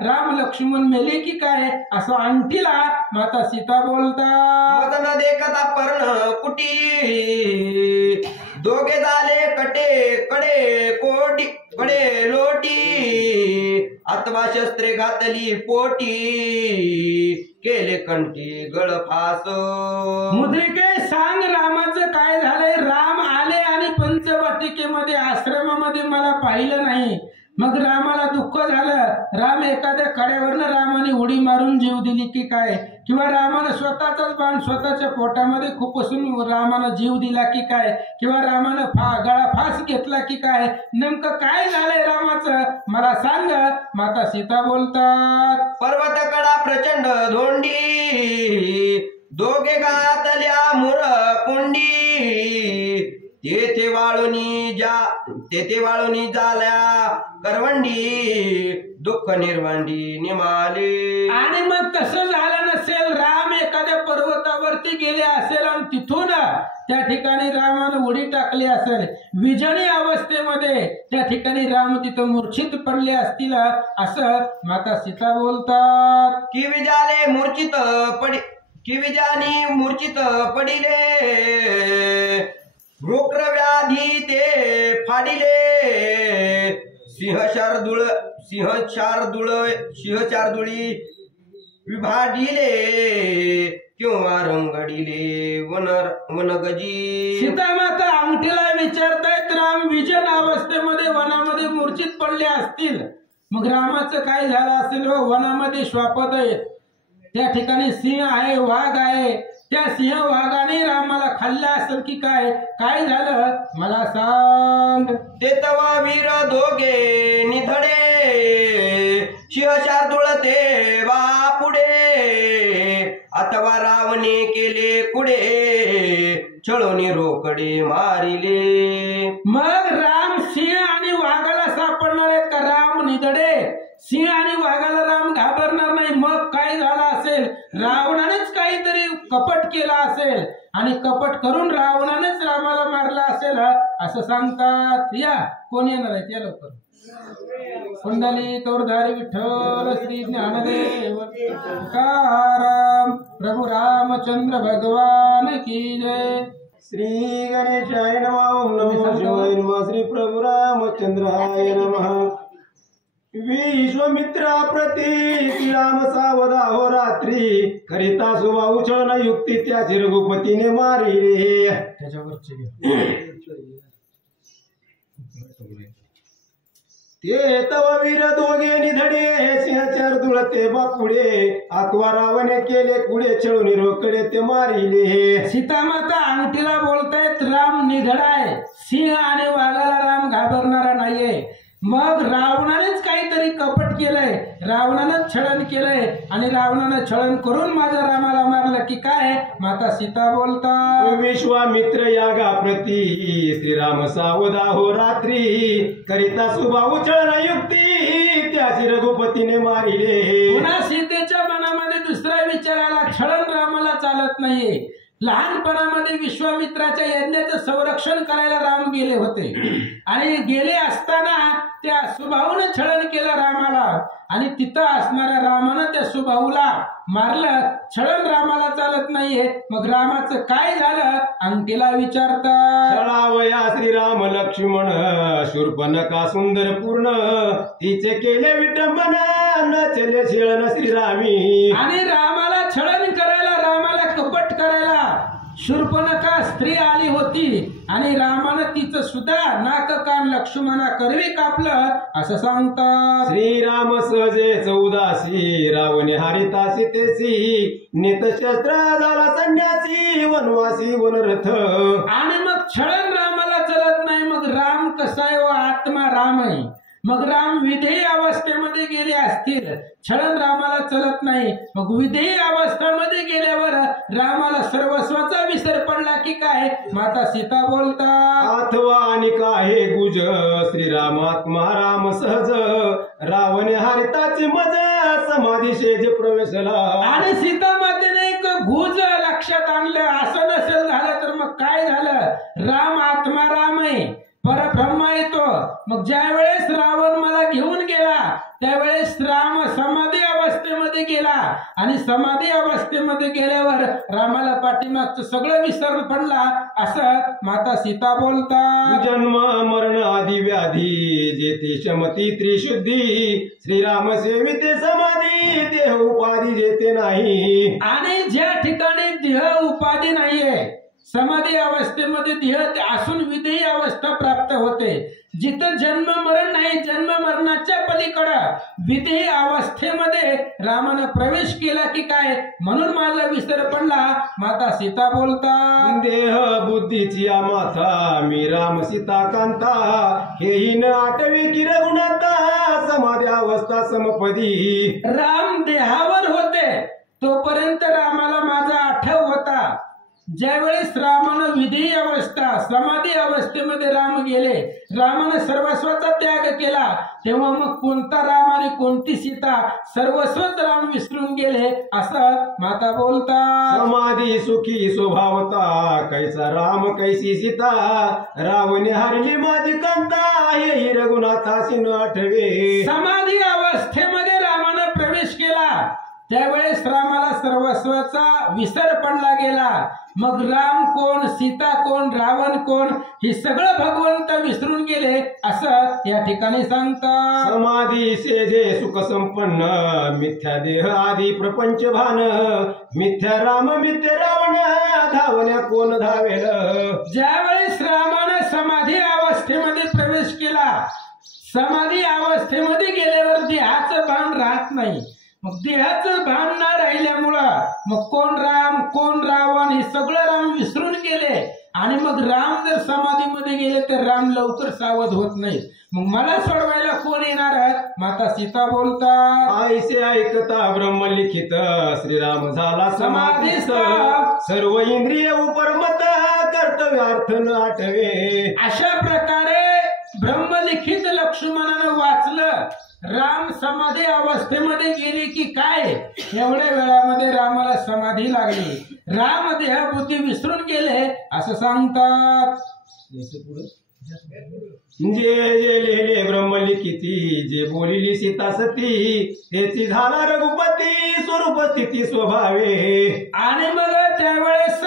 राम लक्ष्मण मेले की काय, असं अंगठीला माता सीता बोलतात. मदन देखता पर्ण कुटी, दोघे झाले कटे कडे कोटी कडे लोटी, अथवा शस्त्रे घातली पोटी, केले कंठी गळफास. मुद्रिके सांग रामाचं काय झालंय. राम आले आणि पंचवाटिकेमध्ये आश्रमामध्ये मला पाहिलं नाही, मग रामाला दुःख झालं. राम एखाद्या कड्यावरनं रामाने उडी मारून जीव दिली की काय, किंवा रामानं स्वतःचाच बाण स्वतःच्या पोटामध्ये खुपसून रामानं जीव दिला की काय, किंवा रामानं गळा फास घेतला की काय, नेमकं काय झालंय रामाचं मला सांग. माता सीता बोलतात. पर्वत कडा प्रचंड धोंडी, दोघे घातल्या मुर कुंडी, तेथे वाळूनी झाल्या करवंडी, दुःख निर्वांडी निमाले. आणि मग तसं झालं नसेल, राम एखाद्या पर्वतावरती गेले असेल आणि तिथून त्या ठिकाणी रामानं उडी टाकली असेल, विजणी अवस्थेमध्ये त्या ठिकाणी राम तिथं मूर्छित पडले असतील, असं माता सीता बोलतात. की विजाने मूर्छित पडिले, वृक्र व्याधी ते फाडिले, सिंह शार्दुळी विभाडिले, किंवा रंगडिले वनगजी. सीता माता अंगठीला विचारतायत, राम विजन अवस्थेमध्ये वनामध्ये मूर्छित पडले असतील, मग रामाचं काय झालं असेल हो? वनामध्ये श्वापद आहेत, त्या ठिकाणी सिंह आहे, वाघ आहे, त्या सिंह वाघाने रामाला खाल्लं असेल की काय, काय झालं मला सांग. ते तवा वीर दोघे निधडे, सिंह शार्दूळ ते बापुडे, अथवा रावणे केले कुडे, छळोनी रोकडे मारिले. मग राम सिंह आणि वाघाला सापडणार आहेत का? राम निधडे, सिंह आणि वाघाला राम घाबरणार नाही. मग काय झालं असेल? रावणानेच काहीतरी कपट केला असेल आणि कपट करून रावणानेच रामाला मारला असेल, असं सांगतात. या कोण येणार आहे त्या लवकर. कुंडली तोरधारी विठ्ठल श्री ज्ञानदेव तुकाराम प्रभु रामचंद्र भगवान की जय. श्री गणेशाय नमः. ओम नमो शिवाय नमः. श्री प्रभु रामचंद्राय नमः. विश्वमित्रा प्रती राम सावधा हो रात्री, करिता सुभा उछळ युक्ती त्याची रघुपतीने मारिले. त्याच्यावरचे ते तव वीर दोघे निधडे, सिंहचार दुळते बापुडे, अथवा रावणे केले कुडे, छळून रोकडे ते मारिले. सीता माता अंगठीला बोलतायत, राम निधडाय, सिंह आणि वाघाला राम घाबरणारा नाहीये. मग रावणानेच काहीतरी कपट केलंय, रावणानं छळन केलंय आणि रावणानं छळन करून माझ्या रामाला मारलं की काय? माता सीता बोलतात, विश्वामित्र यागा प्रती श्रीराम सावधा हो रात्री करिता सुभाऊ छळन युक्ती त्याची रघुपतीने मारिले. पुन्हा सीतेच्या मनामध्ये दुसरा विचार आला, छळन रामाला चालत नाहीये. लहानपणामध्ये विश्वामित्राच्या यज्ञाचं संरक्षण करायला राम गेले होते आणि गेले असताना त्या सुभाऊने छळन केलं रामाला आणि तिथं असणाऱ्या रामानं त्या सुभाऊला मारलं. छळन रामाला चालत नाहीये. मग रामाचं काय झालं? अंकीला विचारतात, छळावया श्रीराम लक्ष्मण शूर्पणखा सुंदर पूर्ण तिचे केले विटंबना न चले छळन श्रीरामी. आणि रामाला छळन करायला, रामाला कपट करायला शूर्पणखा स्त्री आली होती आणि रामानं तिचं सुद्धा नाक कान लक्ष्मणा करवी कापलं असं सांगतात. श्रीराम सहजेच उदासी रावणे हारिता सीतेसी नित शस्त्र झाला संन्यासी वनवासी वनरथ. आणि मग छळन रामाला चलत नाही. मग राम कसा आहे? व आत्मा राम आहे. मग राम विधेयी अवस्थेमध्ये गेले असतील, छळन रामाला चलत नाही. मग विधेयी अवस्थेमध्ये गेल्यावर रामाला सर्वस्वाचा विसर पडला की काय? माता सीता बोलतात, अथवा आणि काहे गुज श्रीराम आत्मा राम सहज रावणे हारिताची मज समाधी शेज प्रवेशला. आणि सीता मातेने एक गुज लक्षात आणलं. असं नसेल झालं तर मग काय झालं? राम आत्मा राम आहे, परब्रह्म येतो. मग ज्या वेळेस रावण मला घेऊन गेला त्यावेळेस राम समाधी अवस्थेमध्ये गेला आणि समाधी अवस्थेमध्ये गेल्यावर रामाला पाठीमागचं सगळं विसर पडला असं माता सीता बोलतात. जन्म मरण आदी व्याधी जेथे शमती त्रिशुद्धी श्रीराम सेविते समाधी देह उपाधी जेते नाही. आणि ज्या ठिकाणी देह उपाधी नाहीये, समाधी अवस्थेमध्ये देह असून विधेयी अवस्था प्राप्त होते. जिथं जन्म मरण नाही, जन्म मरणाच्या पलीकडं विधेयी अवस्थेमध्ये रामानं प्रवेश केला की काय? म्हणून माझा विसर पडला. माता सीता बोलतात, देह बुद्धीची माथा मी राम सीता कांता हेही न आठवी की रघुनाथा समाधी अवस्था समपदी. राम देहावर होते तोपर्यंत रामाला माझा आठव होता. ज्यावेळेस रामानं विधेयी अवस्था समाधी अवस्थेमध्ये राम गेले, रामानं सर्वस्वाचा त्याग केला, तेव्हा मग कोणता राम आणि कोणती सीता? सर्वस्वच राम विसरून गेले असं माता बोलतात. समाधी सुखी स्वभावता कैसा राम कैसी सीता रावणे हारली माझी कांता हेही रघुनाथासी न आठवे. समाधी अवस्थेमध्ये रामानं प्रवेश केला त्यावेळेस रामाला सर्वस्वाचा विसर पडला गेला. मग राम कोण, सीता कोण, रावण कोण हे सगळं भगवंत विसरून गेले असं या ठिकाणी सांगतात. समाधी सेजे सुख संपन्न मिथ्या देह आदी प्रपंच भान मिथ्या राम मिथ्या रावण धावण्या कोण धावेल. ज्यावेळेस रामानं समाधी अवस्थेमध्ये प्रवेश केला, समाधी अवस्थेमध्ये गेल्यावर देहाचं भान राहत नाही. मग देहाचं भान न राहिल्यामुळं मग कोण राम कोण रावण हे सगळं राम विसरून गेले. आणि मग राम जर समाधीमध्ये गेले तर राम लवकर सावध होत नाही. मग मला सोडवायला कोण येणार? माता सीता बोलतात, आईसे ऐकता ब्रह्मलिखित श्रीराम झाला समाधीस्थ सर्व इंद्रिय उपरमत कर्तव्यार्थ न आठवे. अशा प्रकारे ब्रह्मलिखित लक्ष्मणानं वाचलं. राम समाधी अवस्थेमध्ये गेले की काय? एवढ्या वेळामध्ये रामाला समाधी लागली. राम देहबुद्धी विसरून गेले असं सांगतात. जे जे लिहिले ब्रह्मलिखिती जे बोलिली सीता सती त्याची झाला रघुपती स्वरूप स्थिती स्वभावे. आणि मग त्यावेळेस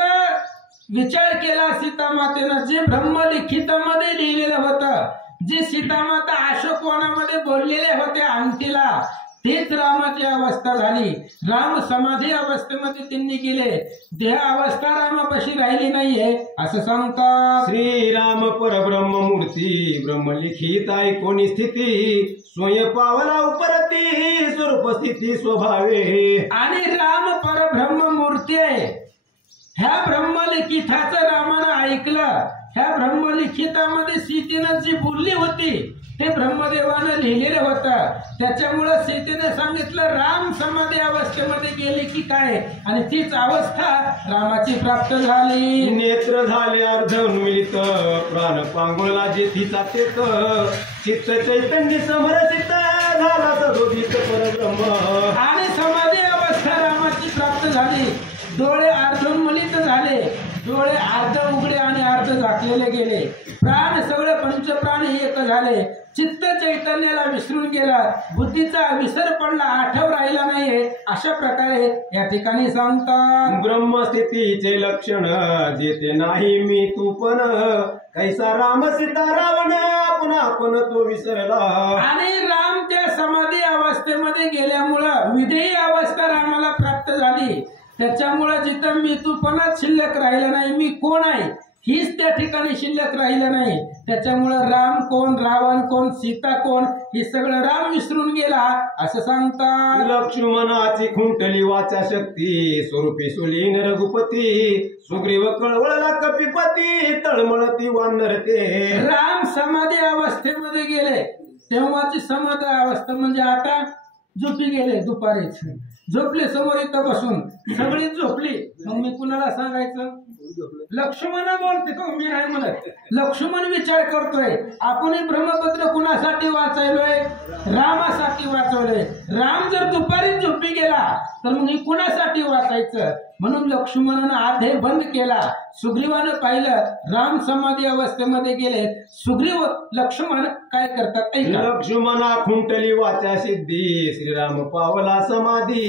विचार केला सीता मातेनं, जे ब्रह्मलिखितामध्ये लिहिलेलं होतं, जे सीतामाता अशोकवनामध्ये बोललेले होते अंकीला, तेच रामाची अवस्था झाली. राम समाधी अवस्थेमध्ये त्यांनी गेले, देह अवस्था रामापाशी राहिली नाहीये असं सांगतात. श्रीराम परब्रह्म मूर्ती ब्रह्मलिखित ऐकोनी स्थिती स्वयं पावला उपरती स्वरूप स्थिती स्वभावे. आणि राम परब्रह्म मूर्ती आहे. ह्या ब्रह्मलिखिताचं रामानं ऐकलं. ह्या ब्रह्मलिखितामध्ये सीतेनं जी बोलली होती ते ब्रह्मदेवानं लिहिलेलं होतं. त्याच्यामुळं सीतेने सांगितलं राम समाधी अवस्थेमध्ये गेले की काय, आणि तीच अवस्था रामाची प्राप्त झाली. नेत्र झाले अर्ध उन्मिलित, प्राण पांगुळला जेथीचा तेत, चित्त चैतन्य समरसित झाला सदोदित परब्रह्म. आणि समाधी अवस्था रामाची प्राप्त झाली. डोळे अर्धोन्मिलित झाले, डोळे अर्ध उघडे आणि अर्ध झाकलेले गेले. प्राण सगळे पंचप्राण एक झाले. चित्त चैतन्याला विसरून गेला, बुद्धीचा विसर पडला, आठव राहिला नाहीये. अशा प्रकारे या ठिकाणी सांगतात ब्रह्मस्थितीचे लक्षण जेथे नाही मी तू पण, कैसा राम सीता रावण आपण आपण तो विसरला. आणि राम त्या समाधी अवस्थेमध्ये गेल्यामुळं विधेयी अवस्था रामाला प्राप्त झाली. त्याच्यामुळं जिथं मी तू पणच शिल्लक राहिला नाही, मी कोण आहे हीच त्या ठिकाणी शिल्लक राहिलं नाही. त्याच्यामुळं राम कोण, रावण कोण, सीता कोण, हे सगळं राम विसरून गेला असं सांगतात. लक्ष्मणाची खुंटली वाचा शक्ती, स्वरूपी सुलीन रघुपती, सुग्रीव कळवळला कपिपती, तळमळती वानर ते. राम समाधी अवस्थेमध्ये गेले तेव्हाची समाधी अवस्था म्हणजे आता झोपी गेले, दुपारीच झोपले समोर इथं बसून, सगळी झोपली. मग मी कुणाला सांगायचं? लक्ष्मण बोलते तो, मी नाही म्हणत. लक्ष्मण विचार करतोय आपण ब्रह्मपत्र कुणासाठी वाचायलोय? रामासाठी वाचवलंय. राम जर दुपारी झोपी गेला तर मग हे कुणासाठी वाचायचं? म्हणून लक्ष्मणानं आधे बंद केला. सुग्रीवानं पाहिलं राम समाधी अवस्थेमध्ये गेले. सुग्रीव लक्ष्मण काय करतात ऐका. लक्ष्मणा खुंटली वाचा सिद्धी, श्रीराम पावला समाधी,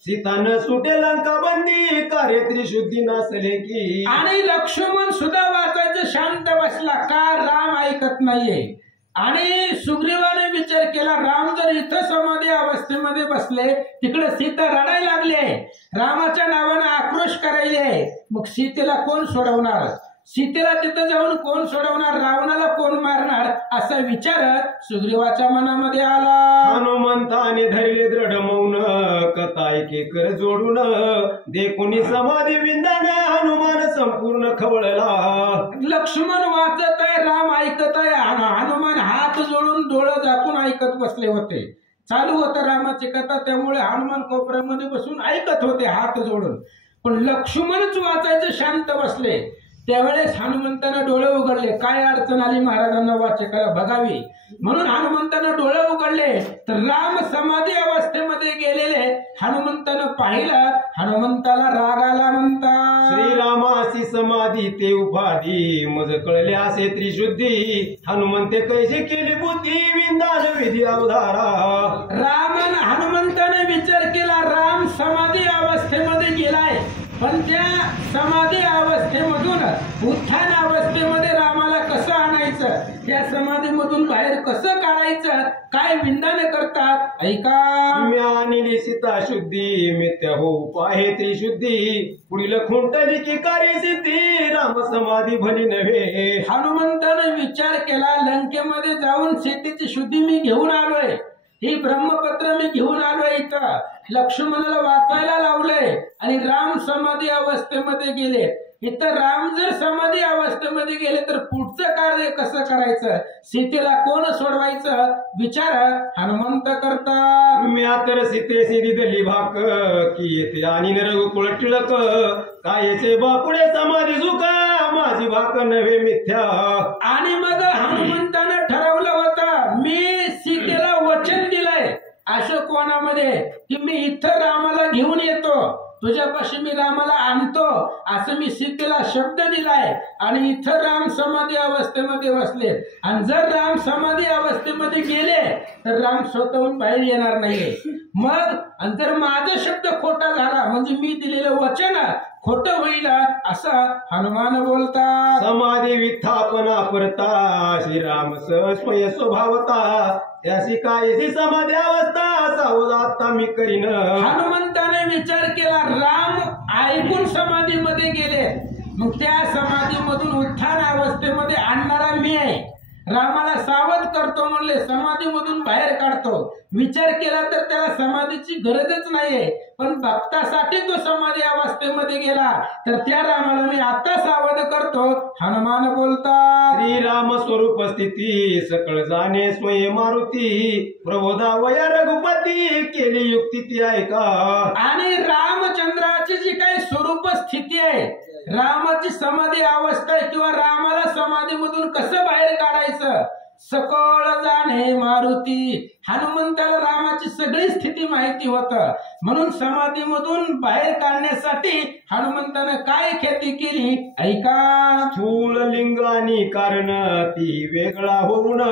सीतान सुटे लंका बंदी, कार्य त्रिशुद्धी नसले की. आणि लक्ष्मण सुद्धा वाचायचं शांत बसला का? राम ऐकत नाहीये. आणि सुग्रीवाने विचार केला राम जर इथं समाधी अवस्थेमध्ये बसले, तिकडे सीता रडायला लागले, रामाच्या नावानं आक्रोश करायले, मग सीतेला कोण सोडवणार? सीतेला तिथं जाऊन कोण सोडवणार? रावणाला कोण मारणार? असा विचार सुग्रीवाच्या मनामध्ये आला. हनुमंताने धरले दृढ मौन, कथा एकेकर जोडून, देखुनी समाधी विंदान, हनुमान संपूर्ण खवळला. लक्ष्मण वाचत आहे, राम ऐकत आहे. हनुमान हात जोडून डोळं झाकून ऐकत बसले होते. चालू होतं रामाची कथा, त्यामुळे हनुमान कोपऱ्यामध्ये बसून ऐकत होते हात जोडून. पण लक्ष्मणच वाचायचं शांत बसले. त्यावेळेस हनुमंतानं डोळे उघडले. काय अडचण आली महाराजांना वाचकाला बघावी म्हणून हनुमंतानं डोळे उघडले तर राम समाधी अवस्थेमध्ये गेलेले हनुमंतानं पाहिलं. हनुमंताला राग आला. म्हणतात श्रीरामासी समाधी ते उपाधी, मज कळले असे त्रिशुद्धी, हनुमंते कैसे केली बुद्धी, विंदान विधी अवधारा. हनुमंताने विचार केला राम समाधी अवस्थेमध्ये गेलाय, पण त्या समाधी अवस्थेमधून उत्थान अवस्थेमध्ये रामाला कसं आणायचं, त्या समाधीमधून बाहेर कसं काढायचं, काय विंदाने करतात ऐका. म्यानिली सीता शुद्धी, मिथ्या हो पाहे त्रिशुद्धी, पुढील खुंटली की कार्य सिद्धी, राम समाधी भली नव्हे. हनुमंताने विचार केला लंकेमध्ये जाऊन सीतेची शुद्धी मी घेऊन आलोय, ही ब्रह्मपत्र मी घेऊन आलोय, इथं लक्ष्मणाला वाचायला लावलंय आणि राम समाधी अवस्थेमध्ये गेले. इथं राम जर समाधी अवस्थेमध्ये गेले तर पुढचं कार्य कसं करायचं, सीतेला कोण सोडवायचं विचार हनुमंत करतात. म्या तर सीतेसी दिदली भाक, की येते आणि नरगुकुळ टिळक, कायचे बापुडे समाधी झुका, माझी भाक नव्हे मिथ्या. आणि मग हनुमंतानं ठरवलं होतं मी सीतेला वचन दिलंय अशोकवनामध्ये की मी इथं रामाला घेऊन येतो, तुझ्यापाशी मी रामाला आणतो असं मी सीतेला शब्द दिलाय. आणि इथं राम समाधी अवस्थेमध्ये बसले आणि जर राम समाधी अवस्थेमध्ये गेले तर राम स्वतःहून बाहेर येणार नाहीये. मग जर माझा शब्द खोटा झाला म्हणजे मी दिलेलं वचन खोटं होईल असं हनुमान बोलतात. समाधी विथापना परता, श्रीराम स्वय स्वभावता, त्यासी कायसी समाधी अवस्था, सावधाता मी करीन. हनुमंताने विचार केला राम ऐकून समाधीमध्ये गेले, मग त्या समाधीमधून उत्थान अवस्थेमध्ये आणणारा मी आहे. रामाला सावध करतो म्हणले, समाधीमधून बाहेर काढतो. विचार केला तर त्याला समाधीची गरजच नाहीये, पण भक्तासाठी तो समाधी अवस्थेमध्ये मध्ये गेला तर त्या रामाला मी आता सावध करतो. हनुमान बोलतात, श्रीराम स्वरूप स्थिती सकळ जाणे स्वयं मारुती, प्रबोधा वया रघुपती केली युक्ती ती ऐका. आणि रामचंद्राची जी काही स्वरूप स्थिती आहे, रामाची समाधी अवस्था आहे किंवा रामाला समाधीमधून कसं बाहेर काढायचं, सकळ जाणे मारुती. हनुमंताला रामाची सगळी स्थिती माहिती होतं, म्हणून समाधीमधून बाहेर काढण्यासाठी हनुमंतानं काय खेती केली ऐका. स्थूल लिंग आणि कारण ती वेगळा होऊन,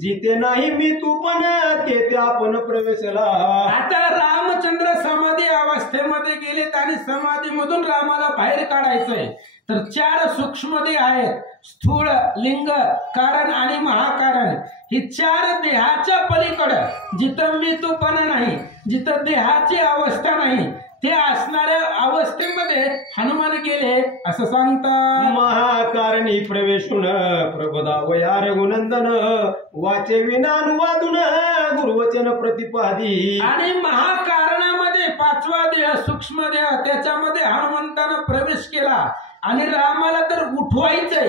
जिथे नाही मी तू पण तेथे आपण प्रवेशला. आता रामचंद्र समाधी अवस्थेमध्ये गेलेत आणि समाधीमधून रामाला बाहेर काढायचंय. तर 4 सूक्ष्म देह आहेत, स्थूळ, लिंग, कारण आणि महाकारण. ही 4 देहाच्या पलीकडं जिथं मी तू पण नाही, जिथं देहाची अवस्था नाही, ते असणाऱ्या अवस्थेमध्ये हनुमान गेले असं सांगतात. महाकारणी प्रवेशून प्रबोधा वया रघुनंदन, वाचे विनानुवादून गुरुवचन प्रतिपादी. आणि महाकारणामध्ये 5वा देह सूक्ष्म देह, त्याच्यामध्ये हनुमंतानं प्रवेश केला. आणि रामाला तर उठवायचंय,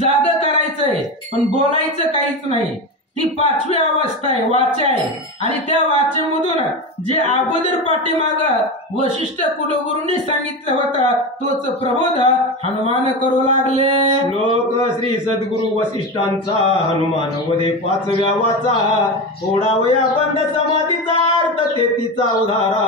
जाग करायचंय, पण बोलायचं काहीच नाही. ती 5वी अवस्था आहे, वाचा आहे. आणि त्या वाचेमधून जे अगोदर पाठीमाग वशिष्ठ कुलगुरूंनी सांगितलं होतं तोच प्रबोध हनुमान करू लागले. लोक श्री सद्गुरु वसिष्ठांचा हनुमान वधे 5व्या वाचा, थोडा वया बंद समाधीचा अर्थ तेथीचा उधारा.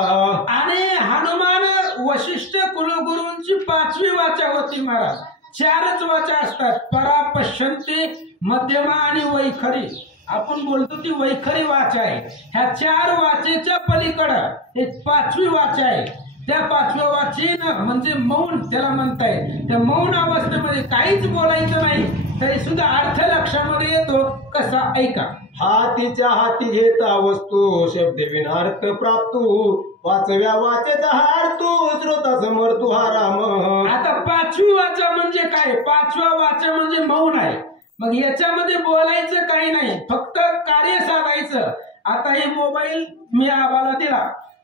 आणि हनुमान वशिष्ठ कुलगुरूंची 5वी वाचा होती महाराज. 4च वाचा असतात, परा, पश्यंती, मध्यमा आणि वैखरी. आपण बोलतो ती वैखरी वाचा आहे. ह्या 4 वाचेच्या पलीकडं एक 5वी वाचा आहे. त्या 5व्या वाचेनं म्हणजे मौन त्याला म्हणताय. त्या मौन अवस्थेमध्ये काहीच बोलायचं नाही, तरी सुद्धा अर्थ लक्षामध्ये येतो. कसा ऐका. हातीच्या हाती घेता वस्तू शब्द विनार्थ प्राप्तू, 5व्या वाचेचा हार तू श्रोता समोर तू हा राम. आता 5वी वाचा म्हणजे काय? 5वा वाचा म्हणजे मौन आहे. मग याच्यामध्ये बोलायचं काही नाही, फक्त कार्य साधायचं. आता हे मोबाईल मी आबाला दिला,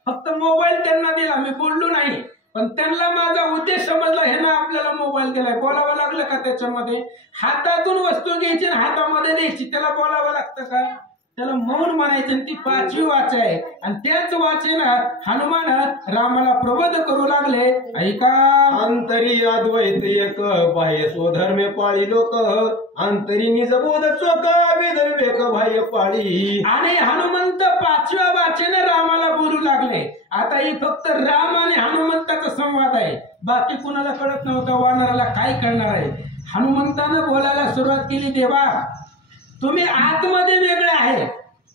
फक्त मोबाईल त्यांना दिला, मी बोललो नाही, पण त्यांना माझा उद्देश समजला. हे ना आपल्याला मोबाईल दिलाय, बोलावं लागलं का त्याच्यामध्ये? हातातून वस्तू घ्यायची आणि हातामध्ये द्यायची, त्याला बोलावं लागतं का? त्याला मौन म्हणायचं. ती 5वी वाचा आहे. आणि त्याच वाचेनं हनुमान रामाला प्रबोध करू लागले ऐका. अंतरी अद्वैत एक, बाह्य स्वधर्मे पाळी लोक, अंतरी निज बोध चोक, वेद विवेक बाह्य पाळी. आणि हनुमंत 5व्या वाचेनं रामाला बोलू लागले. आता ही फक्त राम आणि हनुमंताचा संवाद आहे, बाकी कुणाला कळत नव्हतं. वानराला काय कळणार आहे? हनुमंतानं बोलायला सुरुवात केली, देवा तुम्ही आतमध्ये वेगळे आहे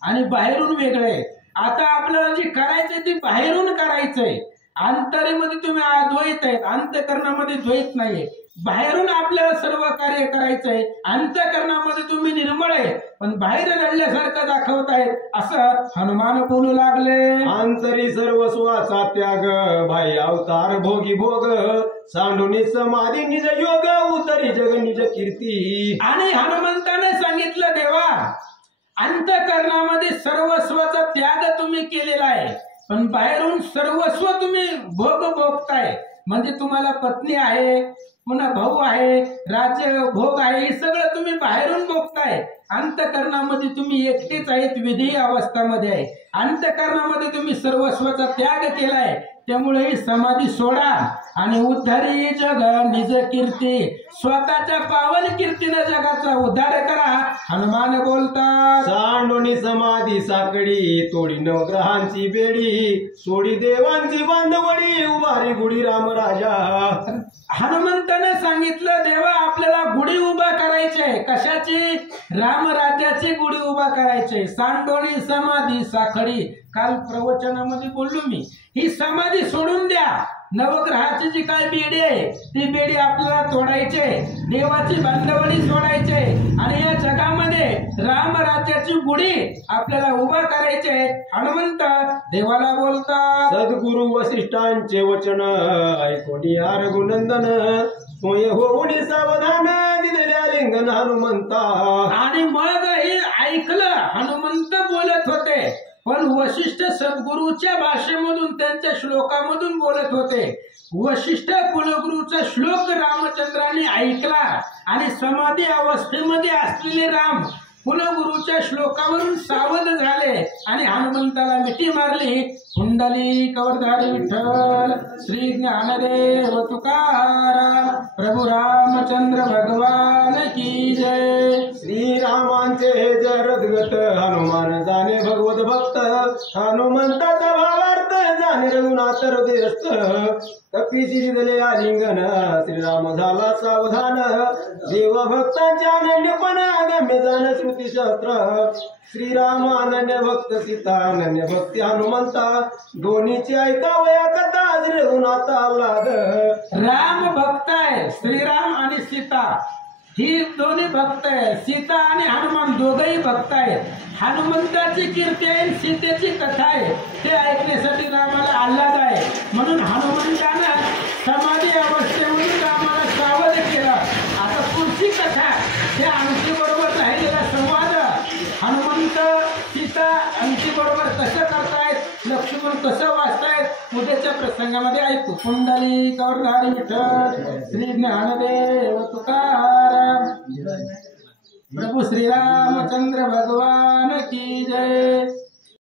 आणि बाहेरून वेगळे. आता आपल्याला जे करायचंय ते बाहेरून करायचंय. अंतरेमध्ये तुम्ही अद्वैत आहे, अंतकरणामध्ये द्वैत नाहीये. बाहेरून आपल्याला सर्व कार्य करायचंय, अंतकरणामध्ये तुम्ही निर्मळ आहे, पण बाहेर लढल्यासारखं दाखवताय असं हनुमान बोलू लागले. अंतरी सर्वस्वाचा त्याग, बाह्य अवतार भोगी भोग, सांडूनी समाधी निज योग, उतरी जग निज कीर्ती. आणि हनुमंताने सांगितलं, देवा अंतकरणामध्ये सर्वस्वाचा त्याग तुम्ही केलेला आहे, पण बाहेरून सर्वस्व तुम्ही भोगताय. म्हणजे तुम्हाला पत्नी आहे, पुन्हा भाऊ आहे, राज्य भोग आहे, हे सगळं तुम्ही बाहेरून भोगताय. अंतकरणामध्ये तुम्ही एकटेच आहेत, विधेय अवस्थामध्ये आहे. अंतकरणामध्ये तुम्ही सर्वस्वाचा त्याग केलाय. त्यामुळे ही समाधी सोडा आणि उद्धारी जग निज कीर्ती, स्वतःच्या पावन कीर्तीने जगाचा उद्धार करा. हनुमान बोलतात, सांडोनी समाधी साकडी, तोडी नवग्रहांची बेडी, सोडी देवांची बांधवडी, उभारी गुढी राम राजा. हनुमंताने सांगितलं, देवा आपल्याला गुढी उभा करायचे. कशाची? रामराज्याची गुढी उभा करायचे. सांडोणी समाधी साखळी, काल प्रवचनामध्ये बोललो मी, ही समाधी सोडून द्या. नवग्रहाची जी काय बेडी आहे ती बेडी आपल्याला तोडायचे, देवाची बांधवडी सोडायचे आणि या जगामध्ये रामराज्याची गुढी आपल्याला उभा करायचे. हनुमंत देवाला बोलतात, सद्गुरु वसिष्ठांचे वचन ऐकून या रघुनंदन, सोय होऊन सावधान दिलेल्या लिंगन हनुमंता. आणि मग हे ऐकलं, हनुमंत बोलत होते, पण वशिष्ठ सद्गुरूच्या भाषेमधून त्यांच्या श्लोकामधून बोलत होते. वशिष्ठ कुलगुरूचा श्लोक रामचंद्राने ऐकला आणि समाधी अवस्थेमध्ये असलेले राम कुलगुरूच्या श्लोकावरून सावध झाले आणि हनुमंताला मिठी मारली. कुंडलिक वरधारी विठ्ठल श्री ज्ञानदेव तुकाराम प्रभू रामचंद्र भगवान की जय. श्रीरामांचे जरदगत हनुमान जाणे भगवत भक्त हनुमंताचा भावार्थ जाणे रघुनाथ हृदयस्थ कपीची दिले आलिंगन श्रीराम झाला सावधान देव भक्तांच्या अनन्यपणा गम्य जाण श्रुतीशास्त्र श्रीराम अनन्य भक्त सीता अनन्य भक्ती हनुमंता दोन्हीची ऐकावया कथा श्री रघुनाथ आल्हाद. राम भक्त आहे, श्रीराम आणि सीता ही दोन्ही भक्त आहे. सीता आणि हनुमान दोघही भक्त आहेत. हनुमंताची कीर्ती आहे, सीतेची कथा आहे, ते ऐकण्यासाठी रामाला आल्हाद आहे. म्हणून हनुमंतानं समाधी अवस्थेमधून रामाला सावध केलं. आता पुढची कथा हे आमची बरोबर राहिलेला संवाद हनुमंत सीता आमची बरोबर कसं करतायत, लक्ष्मण कसं वाचतायत उद्याच्या प्रसंगामध्ये ऐकू. कुंडलिक वरधारी विठ्ठल श्री ज्ञानदेव तुकाराम प्रभू श्रीरामचंद्र भगवान की जय.